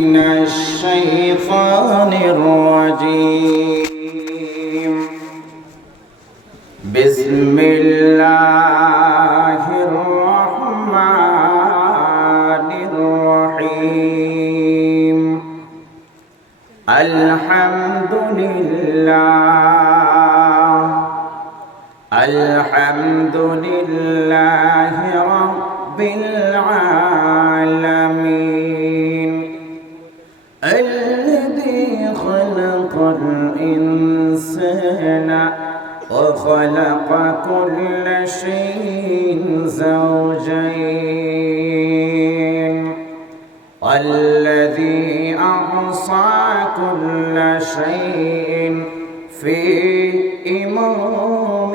من الشيطان الرجيم. بسم الله الرحمن الرحيم. الحمد لله رب العالمين الذي خلق الإنسان وخلق كل شيء زوجين والذي أحصى كل شيء في إمام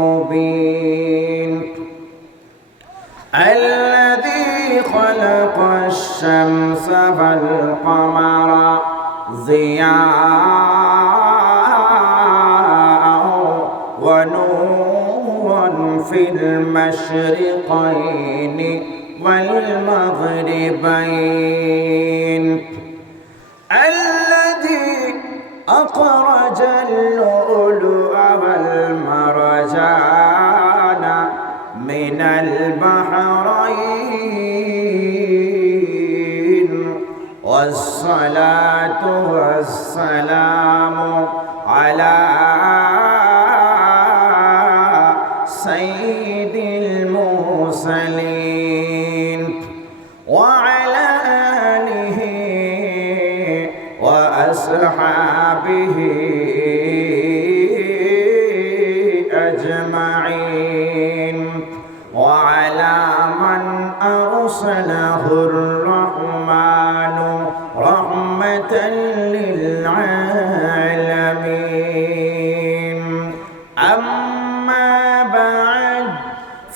مبين الذي خلق الشمس والقمر ضياء ونورا في المشرقين والمغربين الذي أخرج اللؤلؤ والمرجان من البحرين والصلاة والسلام على سيد المرسلين وعلى آله وأصحابه أجمعين وعلى من أرسله الرحمن رحمة للعالمين. أما بعد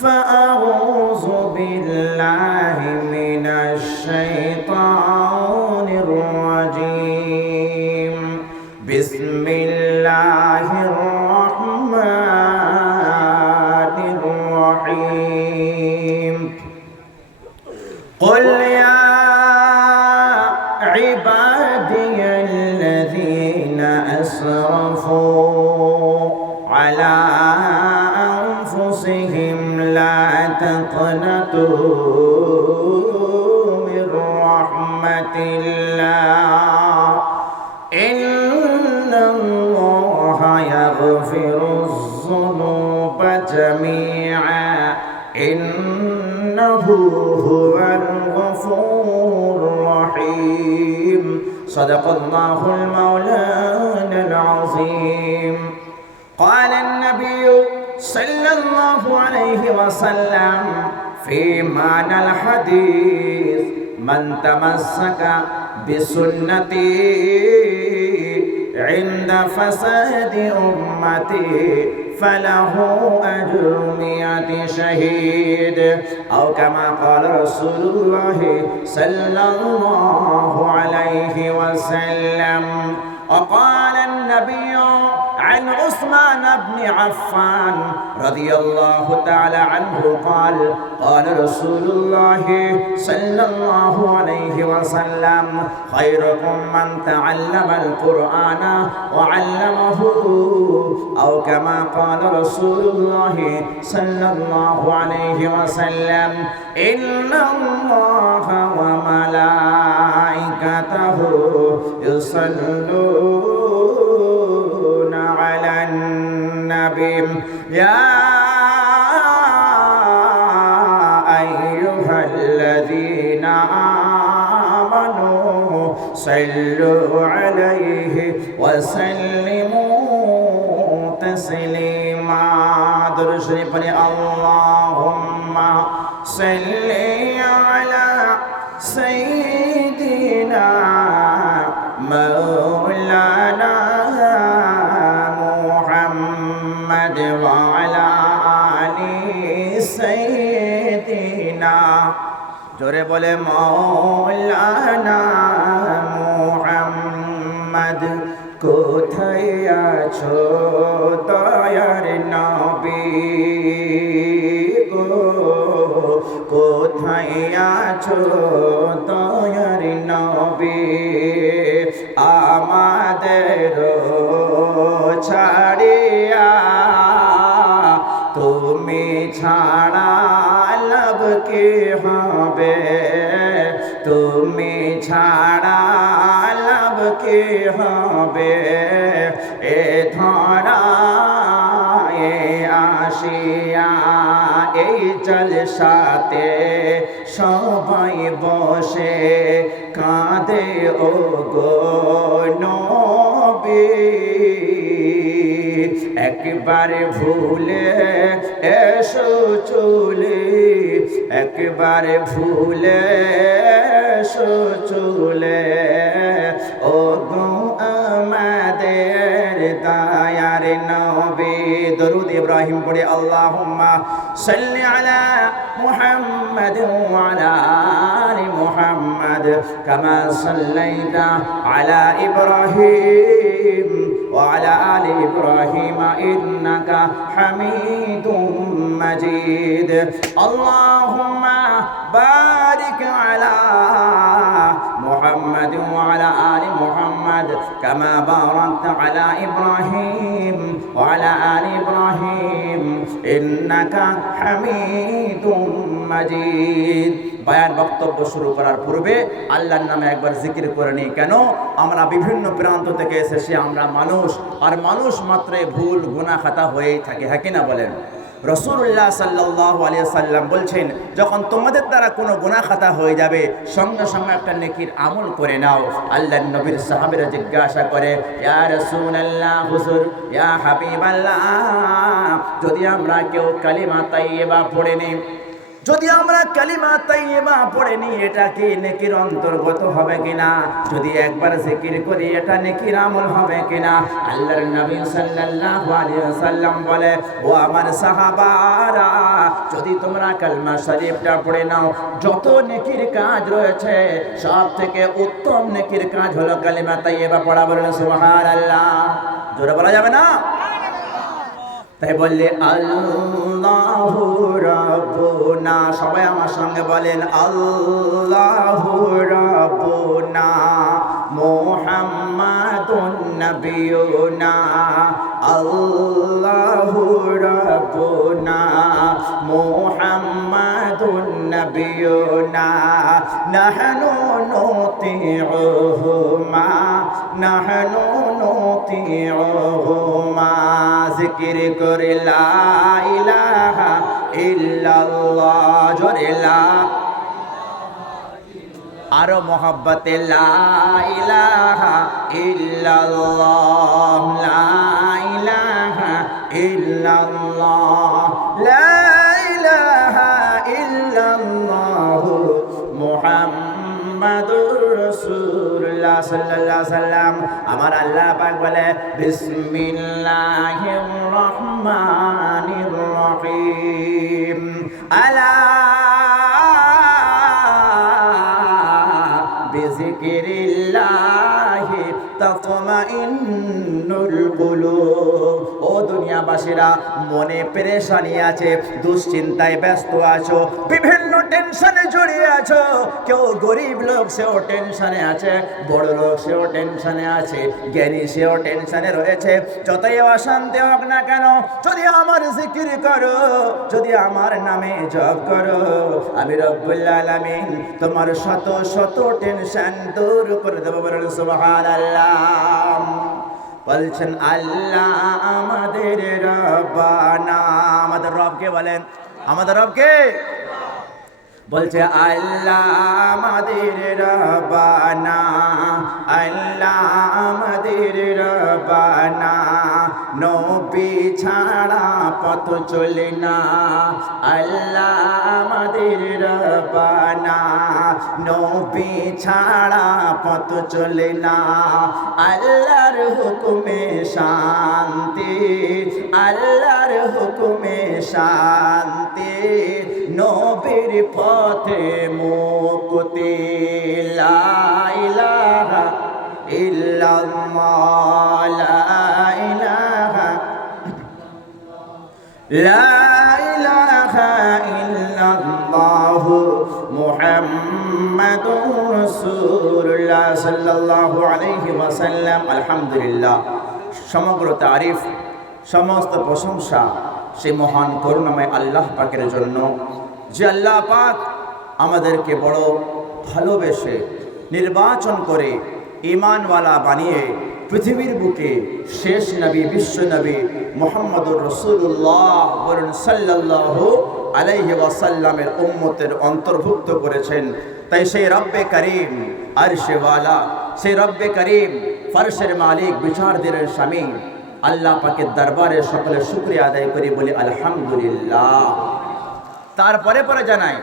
فأعوذ بالله من الشيطان الرجيم. بسم الله الرحمن الرحيم. قل يا عبادي الذين أسرفوا على أنفسهم لا تقنطوا من رحمة الله إن الله يغفر الذنوب جميعا إنه هو الغفور الرحيم. صدق الله المولانا العظيم. قال النبي صلى الله عليه وسلم في معنى الحديث: من تمسك بسنتي عند فساد أمتي فله أجر 100 شهيد، أو كما قال رسول الله صلى الله عليه وسلم. وقال النبي عن عثمان بن عفان رضي الله تعالى عنه قال: قال رسول الله صلى الله عليه وسلم: خيركم من تعلم القرآن وعلمه، أو كما قال رسول الله صلى الله عليه وسلم: إن الله وملائكته يصلون على النبي يا أيها الذين آمنوا صلوا عليه وسلموا تسليما. درود شريف پڑھیں: اللهم صل على سيدنا مولانا محمد وعلى آل سيدنا জোরে বলে মৌলানা মুহাম্মদ। কোথায় আছো দয়ার নবী গো, কোথায় আছো দয়ার নবী আমাদের ছাড়িয়া তুমি ছাড়া লাভ কি হবে তুমি ছাড়া লাভ কি হবে এ ধরায় আসিয়া এই জলসাতে সবাই বসে কাঁদে ও গো নবী একবার ভুলে এসো চলে একবার ভুলে এসো চলে ও গো আমাদের দয়ার নবী দরুদ ইব্রাহিম পড়ে আল্লাহুম্মা সাল্লি আলা মুহাম্মাদ ওয়া আলা আলি মুহাম্মাদ কামা সাল্লাইতা আলা ইব্রাহিম وعلى آل إبراهيم إنك حميد مجيد اللهم بارك على محمد وعلى آل محمد كما باركت على إبراهيم وعلى آل إبراهيم إنك حميد مجيد বয়ান বক্তব্য শুরু করার পূর্বে আল্লাহর নামে একবার জিকির করে নিই কেন আমরা বিভিন্ন প্রান্ত থেকে এসেছি আমরা মানুষ আর মানুষ মাত্রই ভুল গুনাহ খাতা হয়েই থাকে হ্যাঁ কিনা বলেন রাসূলুল্লাহ সাল্লাল্লাহু আলাইহি সাল্লাম বলছেন যখন তোমাদের দ্বারা কোনো গুনাহ খাতা হয়ে যাবে সঙ্গে সঙ্গে একটা নেকির আমল করে নাও আল্লাহর নবীর সাহাবীরা জিজ্ঞাসা করে ইয়া রাসূলুল্লাহ হুজুর ইয়া হাবিবাল্লাহ যদি আমরা কেউ কালিমা তাইয়্যিবা পড়ে নিই যদি আমরা কালিমা তাইয়্যিবা পড়ে নি এটা কি নেকির অন্তর্গত হবে কিনা যদি একবার জিকির করি এটা নেকির আমল হবে কিনা আল্লাহর নবী সাল্লাল্লাহু আলাইহি ওয়াসাল্লাম বলে ও আমার সাহাবারা যদি তোমরা কালমা শরীফটা পড়ে নাও যত নেকির কাজ রয়েছে সব থেকে উত্তম নেকির কাজ হলো কালিমা তাইয়্যিবা পড়া বলেন সুবহানাল্লাহ জোরে বলা যাবে না তাই বললে আল্লাহু রাব্বুনা সবাই আমার সঙ্গে বলেন আল্লাহু রাব্বুনা মুহাম্মাদুন নবিয়ুনা আল্লাহু রাব্বুনা মুহাম্মাদুন নবিয়ুনা নাহনু নুতিউহুমা নাহনু নুতিউহুমা জিকির করে লা ইলাহা ইল্লাল্লাহ জোরে লা আরো মোহাব্বতে লা ইলাহা ইল্লাল্লাহ লা ইলাহা ইল্লাল্লাহ লা ইলাহা ইল্লাল্লাহ মুহাম্মাদুর রাসূলুল্লাহ সাল্লাল্লাহু আলাইহি সাল্লাম আমার আল্লাহ পাক বলে বিসমিল্লাহির রহমানির রহিম আলা বিযিকিরিল্লাহি তাতমাইন্নুল কুলুব ও দুনিয়াবাসীরা মনে পেরেশানি আছে দুশ্চিন্তায় ব্যস্ত আছো বিভিন্ন টেনশনে জড়িয়ে আছো কেউ গরিব লোক সেও টেনশনে আছে বড় লোক সেও টেনশনে আছে জ্ঞানী সেও টেনশনে রয়েছে যতই অশান্তি হোক না কেন যদি আমার জিকির করো যদি আমার নামে জপ করো আমি রব্বুল আলামিন তোমার শত শত টেনশন দূর করে দেব বলেন সুবহানাল্লাহ বলছেন আল্লাহ আমাদের রব্বানা আমাদের রবকে বলেন আমাদের রবকে বলছে আল্লাহ আমাদের রব্বানা আল্লাহ আমাদের রব্বানা নবী ছাড়া পথ চলে না আল্লাহ আমাদের রব্বানা নবী ছাড়া পথ চলে না আল্লাহর হুকুমে শান্তি আল্লাহর হুকুমে শান্তি নবীর পথে মুক্তি লা ইলাহা ইল্লাল্লাহ লা ইলাহা লা ইলাহা ইল্লাল্লাহ মুহাম্মাদুর রাসূলুল্লাহ সাল্লাল্লাহু আলাইহি ওয়াসাল্লাম। আলহামদুলিল্লাহ, সমগ্র তারিফ, সমস্ত প্রশংসা সেই মহান করুণাময় আল্লাহ পাকের জন্য, যে আল্লাহ পাক আমাদেরকে বড় ভালোবেসে নির্বাচন করে ঈমানওয়ালা বানিয়ে পৃথিবীর বুকে শেষ নবী, বিশ্ব নবী মুহাম্মদুর রাসূলুল্লাহ সাল্লাল্লাহু আলাইহি ওয়াসাল্লামের উম্মতের অন্তর্ভুক্ত করেছেন। তাই সেই রব্বে করিম আরশেওয়ালা, সেই রব্বে করিম ফরশের মালিক, বিচার দিনের স্বামী আল্লাহ পাকের দরবারে সকলে শুকরিয়া আদায় করি, বলি আলহামদুলিল্লাহ। তারপরে পরে জানাই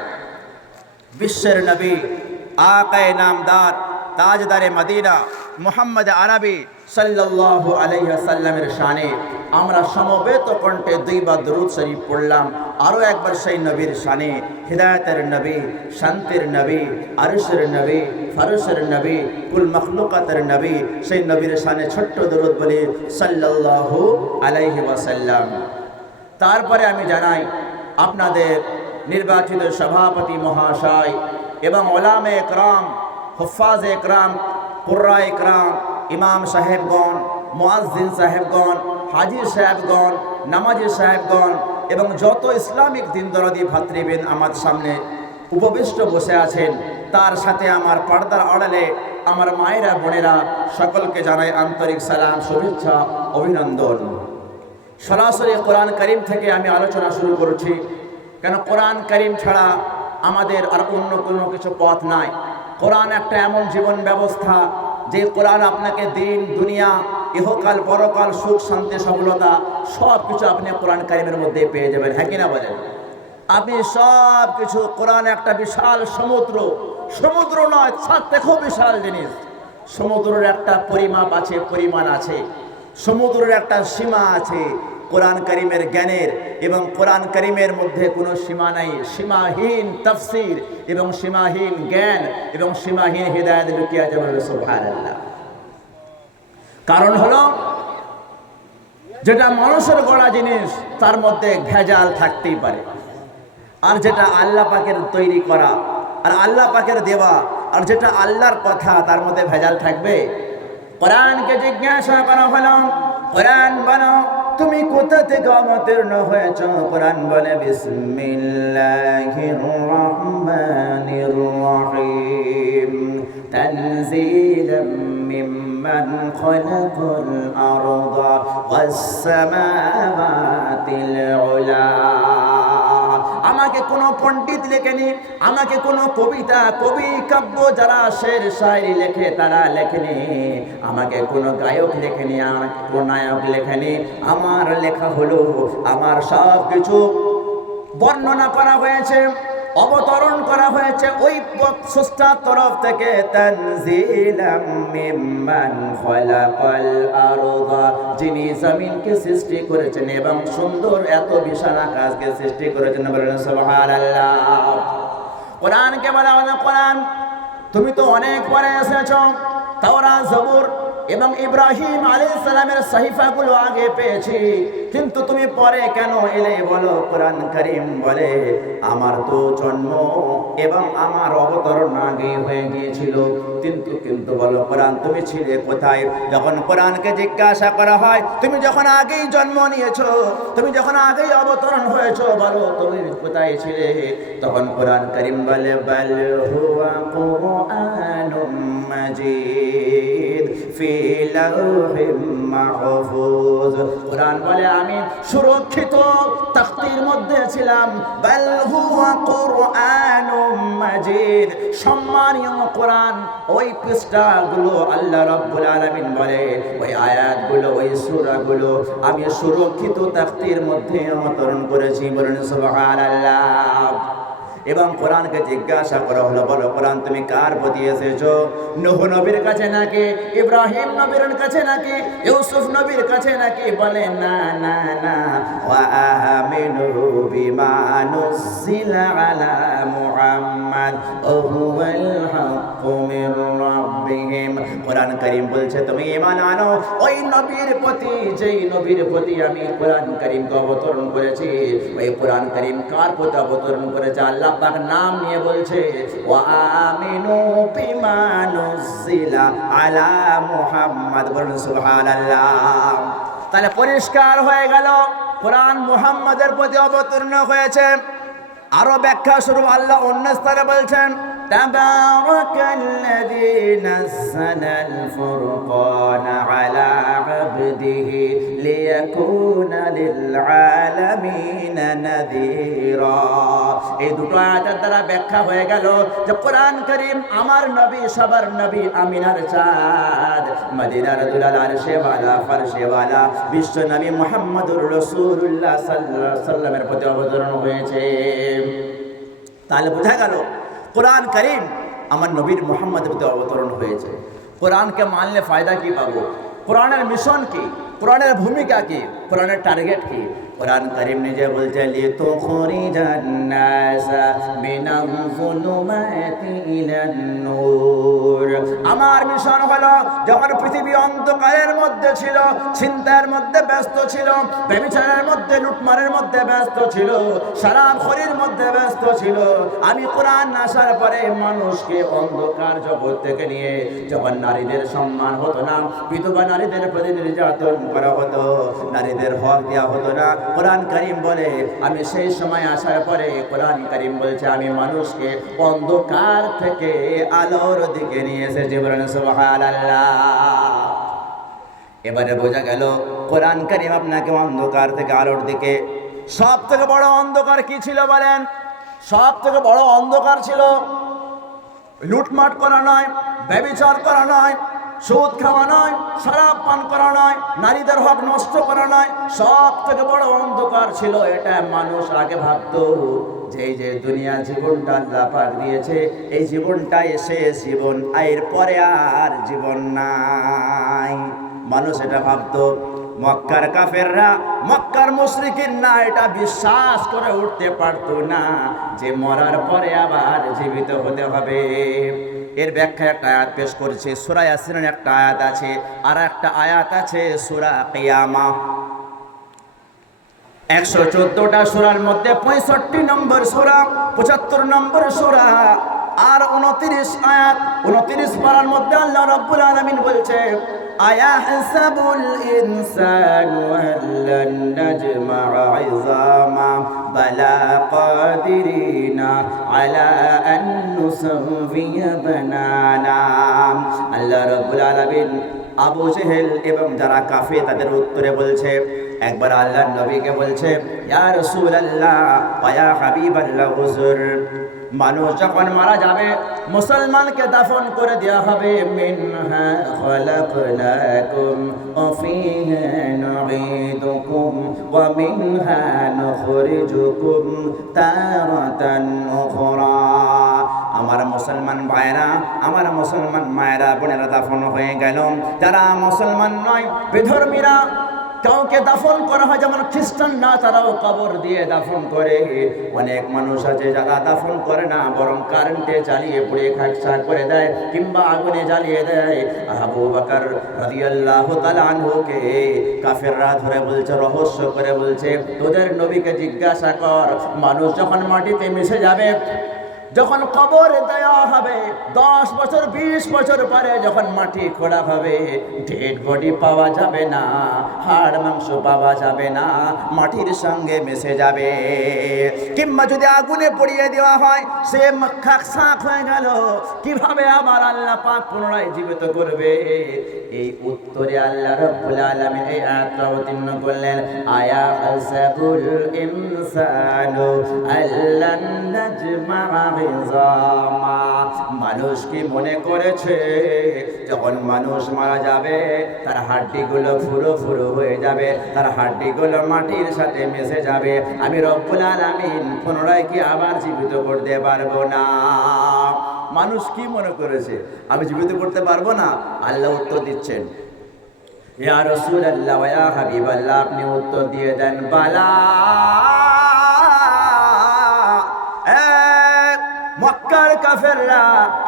বিশ্বের নবী, আকায়ে নামদার, তাজদারে মদিনা মুহাম্মদ আরবি সাল্লাল্লাহু আলাইহি ওয়াসাল্লামের শানে আমরা সমবেত কণ্ঠে দুইবার দরুদ শরীফ পড়লাম। আরও একবার সেই নবীর শানে, হিদায়াতের নবী, শান্তির নবী, আরশের নবী, ফরশের নবী, কুল মখলুকাতের নবী, সেই নবীর শানে ছোট্ট দরুদ বলি সাল্লাল্লাহু আলাইহি ওয়াসাল্লাম। তারপরে আমি জানাই আপনাদের নির্বাচিত সভাপতি মহাশয় এবং ওলামে একরাম, হুফাজ একরাম, কুররা একরাম, ইমাম সাহেবগণ, মুয়াজ্জিন সাহেবগণ, হাজি সাহেবগণ, নামাজি সাহেবগণ এবং যত ইসলামিক দিনদরদি ভাতৃবৃন আমার সামনে উপবিষ্ট বসে আছেন, তার সাথে আমার পর্দার আড়ালে আমার মায়েরা, বোনেরা, সকলকে জানাই আন্তরিক সালাম, শুভেচ্ছা, অভিনন্দন। সরাসরি কোরআন কারীম থেকে আমি আলোচনা শুরু করছি, কেন কোরআন কারীম ছাড়া আমাদের আর অন্য কোনো কিছু পথ নাই। কোরআন একটা এমন জীবন ব্যবস্থা যে কোরআন আপনাকে দিন, দুনিয়া, ইহকাল, পরকাল, সুখ, শান্তি, সফলতা সব কিছু আপনি কোরআন কারীমের মধ্যে পেয়ে যাবেন। হ্যাঁ কিনা বলেন? আপনি সব কিছু, কোরআন একটা বিশাল সমুদ্র, সমুদ্র নয়, তার থেকেও বিশাল জিনিস। সমুদ্রের একটা পরিমাপ আছে, পরিমাণ আছে, সমুদ্রের একটা সীমা আছে। কোরআন কারীমের জ্ঞানের এবং কোরআন কারীমের মধ্যে কোনো সীমা নাই। সীমাহীন তাফসীর এবং সীমাহীন জ্ঞান এবং সীমাহীন হিদায়াত লুকিয়ে আছে। সুবহানাল্লাহ। কারণ হলো, যেটা মানুষের গড়া জিনিস তার মধ্যে ভেজাল থাকতেই পারে, আর যেটা আল্লাহ পাকের তৈরি করা আর আল্লাহ পাকের দেওয়া আর যেটা আল্লাহর কথা তার মধ্যে ভেজাল থাকবে। কোরআনকে জিজ্ঞাসা করা হলো, কোরআন বলো তুমি কোথা থেকে অবতীর্ণ হয়েছ? কোরআন বলে বিসমিল্লাহির রহমানির রহিম তানজিলাম মিম্মান খালাকাল আরদা ওয়াস সামাওয়াতিল উলা। আমাকে কোনো পণ্ডিত লেখেনি, আমাকে কোনো কবিতা, কবি, কাব্য যারা শের শায়রি লেখে তারা লেখেনি, আমাকে কোনো গায়ক লেখেনি, আমাকে কোনো নায়ক লেখেনি। আমার লেখা হলো, আমার সব কিছু বর্ণনা করা হয়েছে, অবতরণ করা হয়েছে ওই স্রষ্টার তরফ থেকে। তানজিলাম মিম্মান খালাকাল আরদা, যিনি জমিনকে সৃষ্টি করেছেন এবং সুন্দর এত বিশাল আকাশকে সৃষ্টি করেছেন। বলেন সুবহানাল্লাহ। কোরআনকে বলা হলো, কোরআন তুমি তো অনেক পরে এসেছো, তাওরাত, জবুর এবং ইব্রাহিম আলাইহিস সালামের সাহিফাগুলো আগে পেয়েছি, কিন্তু তুমি পরে কেন এলে বলো? কোরআন কারীম বলে আমার তো জন্ম এবং আমার অবতরণ আগে হয়ে গিয়েছিল। কিন্তু বলো কোরআন তুমি ছিলে কোথায়? যখন কোরআনকে জিজ্ঞাসা করা হয় তুমি যখন আগেই জন্ম নিয়েছো, তুমি যখন আগেই অবতরণ হয়েছো, বলো তুমি কোথায় ছিলে? তখন কোরআন কারীম বলে বাল হুয়া কুরআনুম মাজিদ ফি লাউহিম মাহফুজ। কোরআন বলে আমি সুরক্ষিত তাখতির মধ্যে ছিলাম। বাল হুয়া কুরআনুম মাজিদ, সম্মানীয় কোরআন, ওই পৃষ্ঠাগুলো আল্লাহ রাব্বুল আলামিন বলে ওই আয়াতগুলো, ওই সূরাগুলো আমি সুরক্ষিত তাখতির মধ্যে অবতরণ করেছি। বলেন সুবহানাল্লাহ। এবং কোরআনকে জিজ্ঞাসা করা হলো, বলো কোরআন তুমি কার প্রতি এসেছো? নূহ নবীর কাছে নাকি, ইব্রাহিম নবীর কাছে নাকি, ইউসুফ নবীর কাছে নাকি? বলে না না না, ওয়া আমিনু বিমা নুজিলা আলা মুহাম্মাদ হুয়াল হাক্কু মির রাব্বিহিম। কোরআন কারীম বলছে তুমি ঈমান আনো ওই নবীর প্রতি, যেই নবীর প্রতি আমি কোরআন কারীমকে অবতরণ করেছি। ওই কোরআন কারীম কার প্রতি অবতরণ করেছে? আল্লাহ পাক নাম নিয়ে বলছে ওয়া আমিনু বিমা নুজিলা আলা মুহাম্মদ, বলুন সুবহানাল্লাহ। তাহলে পরিষ্কার হয়ে গেল কোরআন মুহাম্মাদের প্রতি অবতীর্ণ হয়েছে। আরো ব্যাখ্যা স্বরূপ আল্লাহ অন্য স্থানে বলছেন তাবারাকাল্লাযী নাযালাল ফুরকানা আলা আবদিহি লিয়াকুনা লিল আলামিনা নাযীরা। এই দুটো আয়াতের দ্বারা ব্যাখ্যা হয়ে গেল যে কোরআন কারীম আমার নবী, সবার নবী, আমিনার চাঁদ, মদিনার দুলাল, আরশে ওয়ালা, ফরশে ওয়ালা বিশ্ব নবী মুহাম্মদুর রাসূলুল্লাহ সাল্লাল্লাহু আলাইহি ওয়াসাল্লামের প্রতি অবতীর্ণ হয়েছে। তাহলে বোঝা গেল কোরআন কারীম আমার নবীর মুহাম্মদের প্রতি অবতরণ হয়েছে। কোরআনকে মানলে ফায়দা কি পাবো? কোরআনের মিশন কি? কোরআনের ভূমিকা কি? কোরআনের টার্গেট কি? কোরআন কারীম নিজে বলছে লিতুখরিজান নাসা মিনাল যুলুমাতি ইলান নূর। আমার মিশন হলো যখন পৃথিবী অন্ধকারের মধ্যে ছিল, চিন্তার মধ্যে ব্যস্ত ছিল, ব্যভিচারের মধ্যে, লুটমারের মধ্যে ব্যস্ত ছিল, শরাবখোরির মধ্যে ব্যস্ত ছিল, আমি কোরআন আসার পরে মানুষকে অন্ধকার জগৎ থেকে নিয়ে, যখন নারীদের সম্মান হতো না, বিধবা নারীদের প্রতি নির্যাতন করা হতো, নারীদের হক দেওয়া হতো না, কোরআন কারীম বলে আমি সেই সময় আসার পরে কোরআন কারীম বলছে আমি মানুষকে অন্ধকার থেকে আলোর দিকে নিয়ে এসেছি, বলেন সুবহানাল্লাহ। এবারে বোঝা গেল কোরআন কারীম আপনাকে অন্ধকার থেকে আলোর দিকে। সব থেকে বড় অন্ধকার কি ছিল বলেন? সব থেকে বড় অন্ধকার ছিল লুটমাট করা নয়, ব্যভিচার করা নয়, সুদ খাওয়া নয়, শরাব পান করা নয়, নারীদের হক নষ্ট করা নয়। সব থেকে বড় অন্ধকার ছিল এটা। মানুষ আগে ভাবতো যে দুনিয়া জীবনটা আল্লাহ পাক দিয়েছে, এই জীবনটাই শেষ জীবন, এর পরে আর জীবন নাই। মানুষ এটা ভাবতো। মক্কার কাফেররা, মক্কার মুশরিকিনরা এটা বিশ্বাস করে উঠতে পারতো না যে মরার পরে আবার জীবিত হতে হবে। এর ব্যাখ্যা একটা আয়াত পেশ করেছে, সূরা ইয়াসিনের একটা আয়াত আছে, আর একটা আয়াত আছে সূরা কিয়ামা। 114টা সূরার মধ্যে 65 নম্বর সূরা, 75 নম্বর সূরা আর 29 আয়াত, 29 পারার মধ্যে আল্লাহ রাব্বুল আলামিন বলছে আয়াহসাবুল ইনসানু আল্লান নাজমা'a 'ইযামা বালা কাদিরিনা আলা আন নুসাওয়িয়া বানানা। আল্লাহ রাব্বুল আলামিন আবু জেহেল এবং যারা কাফের তাদের উত্তরে বলছে, একবার আল্লাহর নবীকে বলছে ইয়া রাসূলুল্লাহ ওয়া ইয়া হাবিবাল্লাহ হুজুর, মানুষ যখন মারা যাবে মুসলমানকে দাফন করে দেওয়া হবে, মিনহা খলাকনাকুম ওয়া ফিহা নুঈদুকুম ওয়া মিনহা নুখরিজুকুম তারাতান উখরা। আমার মুসলমান ভাইরা, আমার মুসলমান মায়েরা, বোনেরা দাফন হয়ে গেল। যারা মুসলমান নয়, বিধর্মীরা, কাউকে দাফন করা হয়, যেমন খ্রিস্টানরা তারাও কবর দিয়ে দাফন করে। অনেক মানুষ আছে যারা দাফন করে না, বরং কারেন্টে জ্বালিয়ে পুড়িয়ে খাকসা করে দেয়, কিংবা আগুনে জ্বালিয়ে দেয়। আবু বকর রাদিয়াল্লাহু তাআলা আনহুকে কাফেররা ধরে বলছে, রহস্য করে বলছে, তোদের নবীকে জিজ্ঞাসা কর, মানুষ যখন মাটিতে মিশে যাবে, যখন কবরে দেওয়া হবে, 10 বছর 20 বছর পরে যখন মাটি খোঁড়া হবে, ডেড বডি পাওয়া যাবে না, হাড় মাংস পাওয়া যাবে না, মাটির সঙ্গে মিশে যাবে। কিংবা যদি আগুনে পুড়িয়ে দেওয়া হয়, সে খাকসাক হয়ে গেল, কিভাবে আবার আল্লাহ পাক পুনরায় জীবিত করবে? এই উত্তরে আল্লাহ রাব্বুল আলামিন এই আয়াতটা অবতীর্ণ করলেন, আয়া হাসাবুল ইনসানু আল্লান নাজমা'a ইযামা। মানুষ কি মনে করেছে যখন মানুষ মারা যাবে তার হাড্ডিগুলো ফুরো ফুরো হয়ে যাবে, তার হাড্ডিগুলো মাটির সাথে মিশে যাবে, আমি রব্বুল আলামিন পুনরায় কি আবার জীবিত করতে পারবো না? মানুষ কি মনে করেছে আমি জীবিত করতে পারবো না? আল্লাহ উত্তর দিচ্ছেন, ইয়া রাসূলুল্লাহ ওয়া ইয়া হাবিবাল্লাহ, আপনি উত্তর দিয়ে দেন, বালা। মক্কার কাফেররা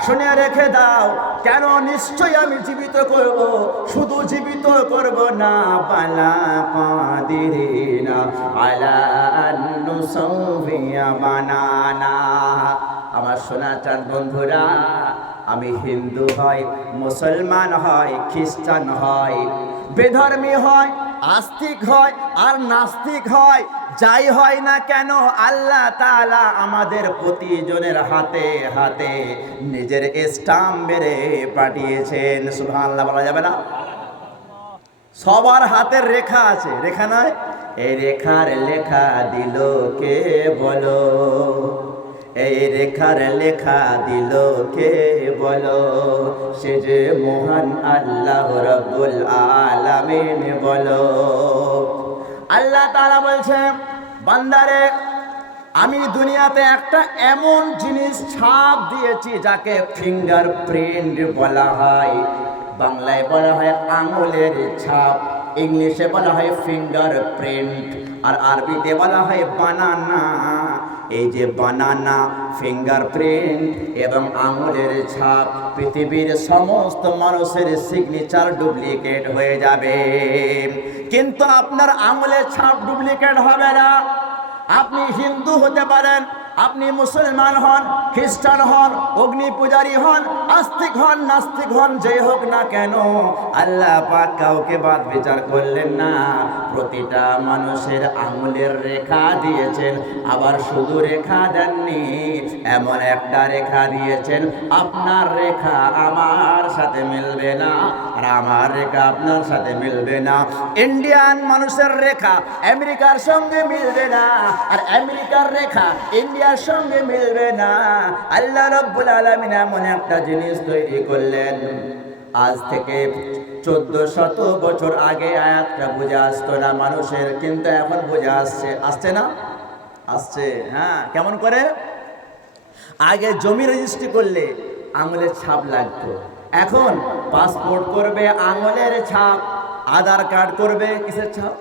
শুনে রেখে দাও, কেন নিশ্চয়ই আমি জীবিত করব, শুধু জীবিত করব না, বালা কাদিরিনা আলা আন নুসাউবিয়া বানানা। আমার সোনা চাঁদ বন্ধুরা, আমি হিন্দু হয়, মুসলমান হয়, খ্রিস্টান হয়, বেধর্মী হয়, আস্তিক হয় আর নাস্তিক হয়, যাই হয় না কেন, আল্লাহ তাআলা আমাদের প্রতিজনের হাতে হাতে নিজের স্টাম্প মেরে পাঠিয়েছেন। সুবহানাল্লাহ বলা যাবে না? সবার হাতের রেখা আছে, রেখা নয়? এই রেখার লেখা দিল কে বলো, এই রেখার লেখা দিল কে বলো, সে যে মহান আল্লাহ রাব্বুল আলামিন বলো। আল্লাহ তাআলা বলছে, বান্দারে আমি দুনিয়াতে একটা এমন জিনিস ছাপ দিয়েছি যাকে ফিঙ্গার প্রিন্ট বলা হয়। বাংলায় বলা হয় আঙুলের ছাপ, ইংলিশে বলা হয় ফিঙ্গার প্রিন্ট, আর আরবিতে বলা হয় বানানা। এই যে বানানা, ফিঙ্গার প্রিন্ট এবং আঙুলের ছাপ, পৃথিবীর সমস্ত মানুষের সিগনেচার ডুপ্লিকেট হয়ে যাবে, কিন্তু আপনার আঙুলের ছাপ ডুপ্লিকেট হবে না। আপনি হিন্দু হতে পারেন, আপনি মুসলমান হন, খ্রিস্টান হন, অগ্নি পূজারী হন, আস্তিক হন, নাস্তিক হন, যে হোক না কেন, আল্লাহ পাক কাউকে বাদ বিচার করলেন না। প্রতিটা মানুষের আঙুলের রেখা দিয়েছেন, আবার শুধু রেখা দেননি, এমন একটা রেখা দিয়েছেন, আপনার রেখা আমার সাথে মিলবে না, আর আমার রেখা আপনার সাথে মিলবে না। ইন্ডিয়ান মানুষের রেখা আমেরিকার সঙ্গে মিলবে না, আর আমেরিকার রেখা ইন্ডিয়ার সঙ্গে মিলবে না। আল্লাহ রাব্বুল আলামিন এমন একটা জিনিস তৈরি করলেন, আজ থেকে 1400 বছর আগে আয়াতটা বুঝে আসতো না মানুষের, কিন্তু এখন বুঝে আসছে। আসছে না? আসছে। হ্যাঁ, কেমন করে? আগে জমি রেজিস্ট্রি করলে আঙুলের ছাপ লাগতো, এখন পাসপোর্ট করবে আঙুলের ছাপ, আধার কার্ড করবে কিসের ছাপ?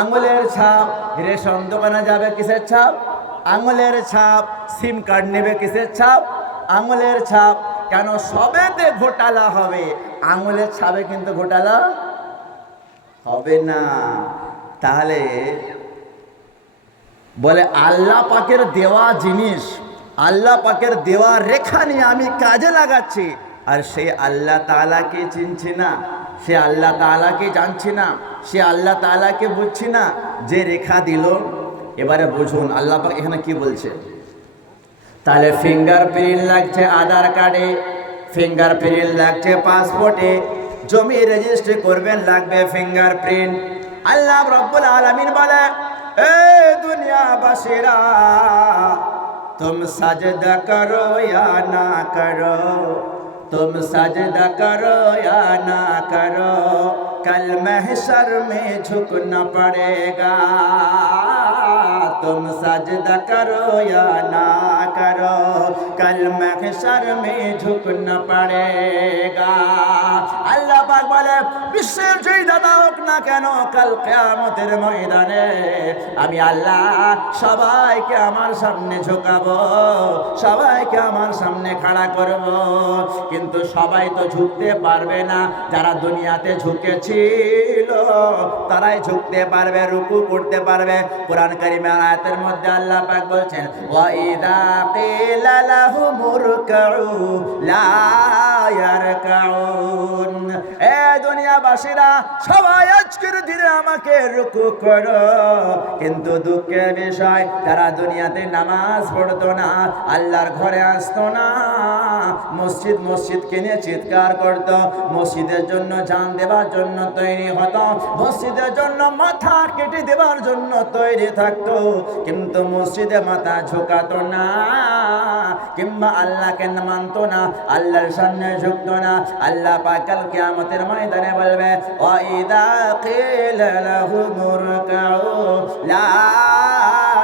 আঙুলের ছাপ। রেশন দোকানে যাবে কিসের ছাপ? আঙুলের ছাপ। সিম কার্ড নেবে কিসের ছাপ? আঙুলের ছাপ। কেন? সবেতে ঘোটালা হবে, আঙুলের ছাপে কিন্তু ঘোটালা হবে না। তাহলে বলে আল্লাহ পাকের দেওয়া জিনিস, আল্লাহ পাকের দেওয়া রেখা নিয়ে আমি কাজে লাগাচ্ছি, আর সেই আল্লাহ তাআলাকে চিনছি না, সে আল্লাহ তাআলাকে জানছি না, সে আল্লাহ তাআলাকে বুঝছি না, যে রেখা দিল। এবারে বুঝুন আল্লাহ পাক এখানে কি বলছে। তাহলে ফিঙ্গার প্রিন্ট লাগছে আধার কার্ডে, ফিঙ্গার প্রিন্ট লাগছে পাসপোর্টে, জমি রেজিস্ট্রি করবেন লাগবে ফিঙ্গার প্রিন্ট। আল্লাহ রাব্বুল আলামিন বলে, এ দুনিয়াবাসীরা, तुम सजदा करो या ना करो, तुम सजदा करो या ना करो, कल महशर में झुकना पड़ेगा। तुम सजदा करो या ना करो, कल महशर में झुकना पड़ेगा। আল্লাহ পাক বলে, বিশ্বের যেই দাদা হোক না কেন, কাল কিয়ামতের ময়দানে আমি আল্লাহ সবাইকে আমার সামনে ঝুঁকাবো, সবাইকে আমার সামনে খাড়া করব, কিন্তু সবাই তো ঝুঁকতে পারবে না। যারা দুনিয়াতে ঝুঁকেছিল তারাই ঝুঁকতে পারবে, রুকু করতে পারবে। কোরআন কারীমের আয়াতের মধ্যে আল্লাহ পাক বলছেন, ওয়া ইযা কিলা লাহুমুরকাউ লা ইয়ারকাউন। এ দুনিয়াবাসীরা, সবাই আজকের দিনে আমাকে রুকু করো, কিন্তু দুঃখের বিষয় তারা দুনিয়াতে নামাজ পড়তো না, আল্লাহর ঘরে আসতো না, মসজিদ মসজিদ কিনে চিৎকার করতো, মসজিদের জন্য জান দেবার জন্য তৈরি হতো, মসজিদের জন্য মাথা কেটে দেবার জন্য তৈরি থাকতো, কিন্তু মসজিদে মাথা ঝুঁকাতো না, কিংবা আল্লাহকে মানতো না, আল্লাহর সামনে ঝুঁকতো না। আল্লাহ পাক কাল কিয়ামতের ময়দানে বলবে, ওয়া ইযা কিলা লাহুমুরকাউ লা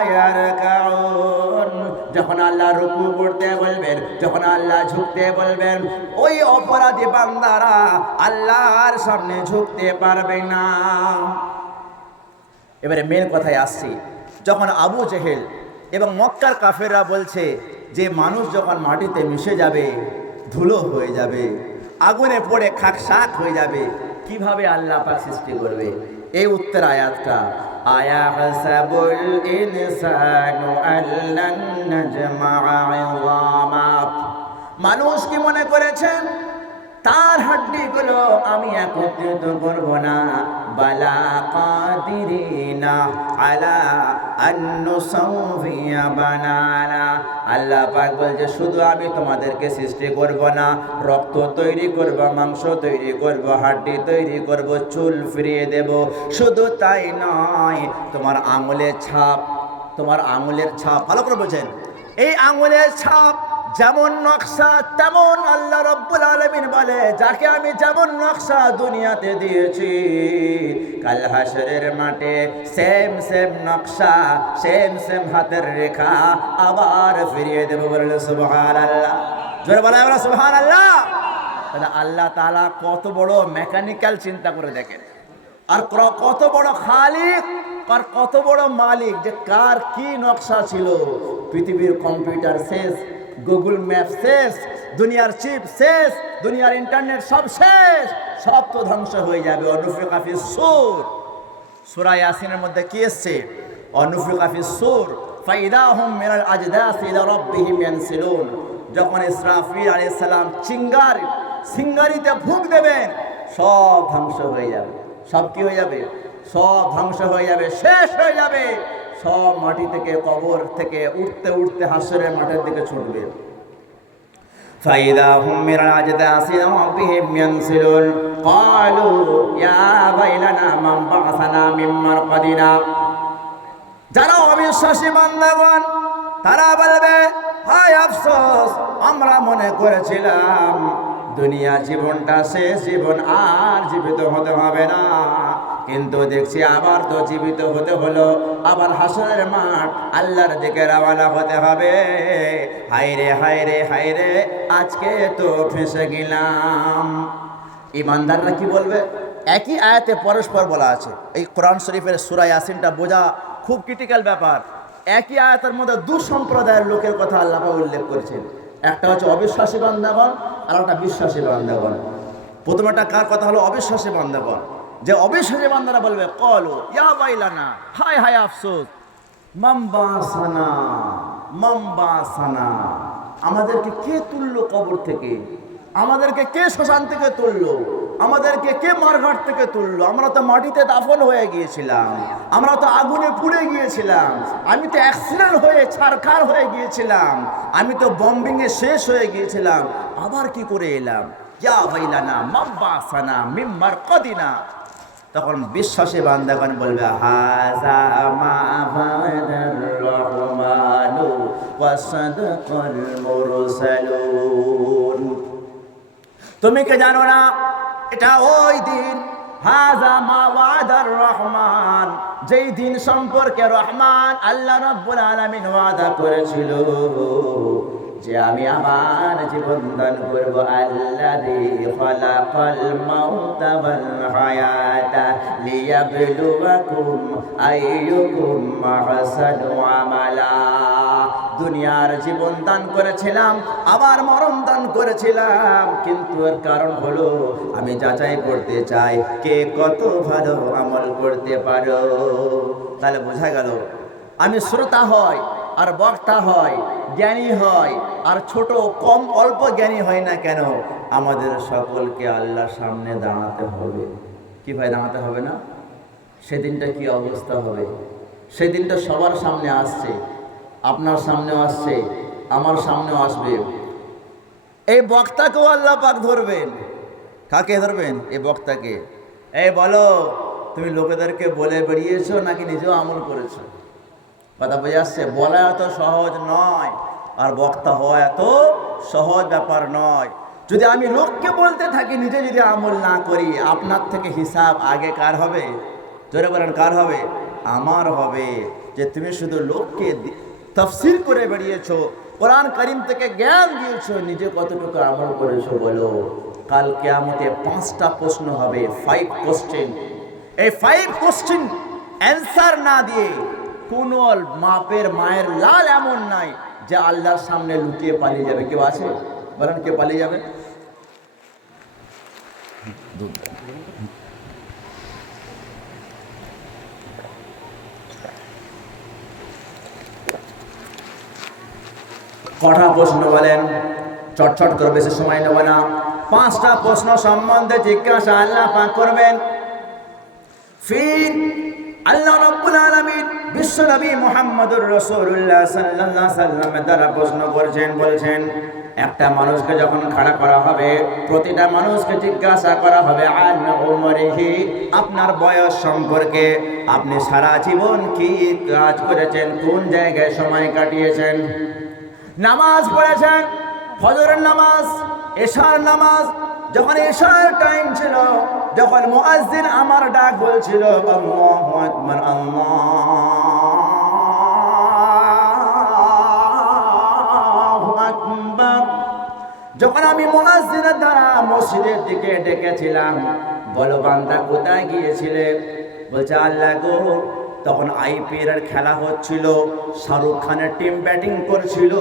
ইয়ারকাউন। যখন আল্লাহ রুকু করতে বলবেন, যখন আল্লাহ ঝুঁকতে বলবেন, ওই অপরাধী বান্দারা আল্লাহর সামনে ঝুঁকতে পারবে না। এবারে মেন কথায় আসছি। যখন আবু জেহেল এবং মক্কার কাফেররা বলছে যে মানুষ যখন মাটিতে মিশে যাবে, ধুলো হয়ে যাবে, আগুনে পড়ে খাকসাক হয়ে যাবে, কিভাবে আল্লাহ পাক সৃষ্টি করবে? এই উত্তর আয়াতটা, আয়াহসাবুল ইনসানু আল্লান নাজমা'a 'ইযামা। মানুষ কি মনে করেছেন তার হাড্ডিগুলো আমি একত্রিত করব না? বালা কাদিরিনা আলা আন নুসাউফিয়া বানানা। আল্লাহ পাক বলছে শুধু আমি তোমাদেরকে সৃষ্টি করব না, রক্ত তৈরি করব, মাংস তৈরি করব, হাড্ডি তৈরি করব, চুল ফিরিয়ে দেব। শুধু তাই নয়, তোমার আঙুলের ছাপ, তোমার আঙুলের ছাপ, ভালো করে বোঝেন, এই আঙুলের ছাপ যেমন নকশা তেমন আল্লাহ রাব্বুল আলামিন বলে যাকে আমি যেমন নকশা দুনিয়াতে দিয়েছি, কাল হাশরের মাঠে সেম সেম নকশা, সেম সেম হাতের রেখা আবার ফিরিয়ে দেব। বলেন সুবহানাল্লাহ, জোরে বলেন আমরা সুবহানাল্লাহ। তাহলে আল্লাহ তাআলা কত বড় মেকানিক্যাল, চিন্তা করে দেখেন, আর কত বড় খালিক, আর কত বড় মালিক, যে কার কি নকশা ছিল। পৃথিবীর কম্পিউটার শেষ, গুগল ম্যাপ শেষ, দুনিয়ার চিপ শেষ, দুনিয়ার ইন্টারনেট সব শেষ, সব তো ধ্বংস হয়ে যাবে। অনুফিকা ফিস সূর, সূরা ইয়াসিনের মধ্যে কি এসেছে? অনুফিকা ফিস সূর ফাইদা হুম মিনাল আজদাসি ইলা রাব্বিহিম ইয়ানসিলুন। যখন ইসরাফিল আলাইহিস সালাম সিঙ্গারিতে ফুঁক দেবেন, সব ধ্বংস হয়ে যাবে। সব কি হয়ে যাবে? সব ধ্বংস হয়ে যাবে, শেষ হয়ে যাবে। সব মাটি থেকে, কবর থেকে উঠতে উঠতে হাসরের মাঠের দিকে ছুটবে। ফাইদা হুম মিনাল আজদাসি ইলা রাব্বিহিম ইয়ানসিলুন ক্বালু ইয়া ওয়াইলানা মান বা'সানা মিন মারকাদিনা। যারা অবিশ্বাসী বান্দাগণ তারা বলবে, হায় আফসোস, আমরা মনে করেছিলাম দুনিয়া জীবনটা শেষ জীবন, আর জীবিত হতে হবে না, কিন্তু দেখছি আবার তো জীবিত হতে হলো, আবার হাসরের মাঠ, আল্লাহর দিকে রওনা হতে হবে। হায়রে হায়রে হায়রে, আজকে তো ফেঁসে গেলাম। ইমানদাররা কি বলবে? একই আয়াতে পরস্পর বলা আছে। এই কোরআন শরীফের সূরা ইয়াসিনটা বোঝা খুব ক্রিটিক্যাল ব্যাপার। একই আয়াতের মধ্যে দু সম্প্রদায়ের লোকের কথা আল্লাহ উল্লেখ করেছেন। একটা হচ্ছে অবিশ্বাসী বান্দাগণ, আর একটা বিশ্বাসী বান্দাগণ। প্রথমটা কার কথা হলো? অবিশ্বাসী বান্দাগণ। যে অবিশ্বাসী বান্দারা বলবে, ক্বালু ইয়া ওয়াইলানা, হায় হায় আফসোস, মান বা'সানা, মান বা'সানা, আমাদেরকে কে তুললো কবর থেকে? আমাদেরকে কে শ্মশান থেকে তুললো? আমাদেরকে কে মারঘাট থেকে তুললো? আমরা তো মাটিতে দাফন হয়ে গিয়েছিলাম, আমরা তো আগুনে পুড়ে গিয়েছিলাম, আমি তো অ্যাক্সিডেন্ট হয়ে ছারখার হয়ে গিয়েছিলাম, আমি তো বম্বিংয়ে শেষ হয়ে গিয়েছিলাম, আবার কি করে এলাম? ইয়া ওয়াইলানা মান বা'সানা মিন মারকাদিনা। তখন বিশ্বাসী বান্দাগণ বলবে, হাযা মা ওয়া'দার রহমানু ওয়া সাদাকাল মুরসালুন। তুমি কি জানো না এটা ওই দিন, হাযা মা ওয়া'দার রহমান, যেই দিন সম্পর্কে রহমান আল্লাহ রাব্বুল আলামিন ওয়াদা করেছিল যে আমি আমার জীবন দান করব। আল্লাযী খালাকাল মাউতা ওয়াল হায়াতা লিয়াবলুয়াকুম আইয়ুকুম আহসানু আমালা। দুনিয়ার জীবন দান করেছিলাম, আবার মরণ দান করেছিলাম, কিন্তু এর কারণ হলো আমি যাচাই করতে চাই কে কত ভালো আমল করতে পারো। তাহলে বোঝা গেল, আমি শ্রোতা হয় আর বক্তা হয়, জ্ঞানী হয় আর ছোট কম অল্প জ্ঞানী হয় না কেন, আমাদের সকলকে আল্লাহর সামনে দাঁড়াতে হবে। কি ভাই, দাঁড়াতে হবে না? সেদিনটা কি অবস্থা হবে? সেদিনটা সবার সামনে আসছে, আপনার সামনেও আসছে, আমার সামনেও আসবে। এই বক্তাকেও আল্লাহ পাক ধরবেন। কাকে ধরবেন? এই বক্তাকে। এই বলো, তুমি লোকেদেরকে বলে বেরিয়েছো নাকি নিজেও আমল করেছো? কথা বোঝা আসছে? বলা এত সহজ নয়, আর বক্তা হওয়া এত সহজ ব্যাপার নয়। যদি আমি লোককে বলতে থাকি, নিজে যদি আমল না করি, আপনার থেকে হিসাব আগে কার হবে? জোরে বলেন, কার হবে? আমার হবে। যে তুমি শুধু লোককে তাফসীর করে বেরিয়েছো, কোরআন কারীম থেকে জ্ঞান দিয়েছো, নিজে কতটুকু আমল করেছো বলো। কাল কিয়ামতে 5টা প্রশ্ন হবে, 5 কোশ্চেন। এই 5 কোশ্চেন অ্যান্সার না দিয়ে কোনো মাপের মায়ের লাল এমন নাই যে আল্লাহর সামনে লুকিয়ে পালিয়ে যাবে? কেউ আছে? বলেন, কে পালিয়ে যাবে? কটা প্রশ্ন বলেন? চটচট করে, বেশি সময় নেব না। 5টা প্রশ্ন সম্বন্ধে জিজ্ঞাসা আল্লাহ পাক করবেন। ফির আল্লাহ রাব্বুল আলামিন বিশ্ব নবী মুহাম্মদুর রাসূলুল্লাহ সাল্লাল্লাহু আলাইহি সাল্লামের দ্বারা প্রশ্ন করছেন, বলছেন একটা মানুষকে যখন খাড়া করা হবে, প্রতিটা মানুষকে জিজ্ঞাসা করা হবে আন উমরিহি, আপনার বয়স সম্পর্কে। আপনি সারা জীবন কি কাজ করেছেন, কোন জায়গায় সময় কাটিয়েছেন? নামাজ পড়েছেন, ফজরের নামাজ, এশার নামাজ। যখন এশার টাইম ছিল, যখন মুয়াজ্জিন আমার ডাক বলছিল আল্লাহু আকবার, আল্লাহু আকবার, যখন আমি মুয়াজ্জিনের দ্বারা মসজিদের দিকে ডেকেছিলাম, বলো বান্দা কোথায় গিয়েছিলে? বলছে আল্লাহ গো, তখন আইপিএল এর খেলা হচ্ছিল, শাহরুখ খানের টিম ব্যাটিং করছিল,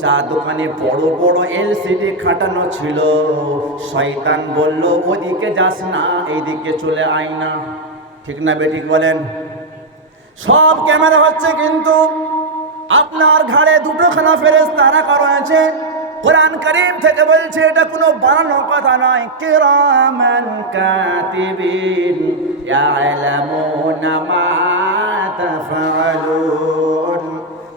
চা দোকানে বড় বড় এলসিডি খাটানো ছিল। শয়তান বলল ওদিকে যাস না, এইদিকে চলে আয় না। ঠিক না বেঠিক বলেন? সব ক্যামেরা হচ্ছে, কিন্তু আপনার ঘাড়ে দুটোখানা ফেরেশতা রাখা রয়েছে। কোরআন কারীম থেকে বলছে এটা কোনো বানানো কথা নয়। কিরামান কাতিবিন ইয়ালামুনা মা তাফআলুন।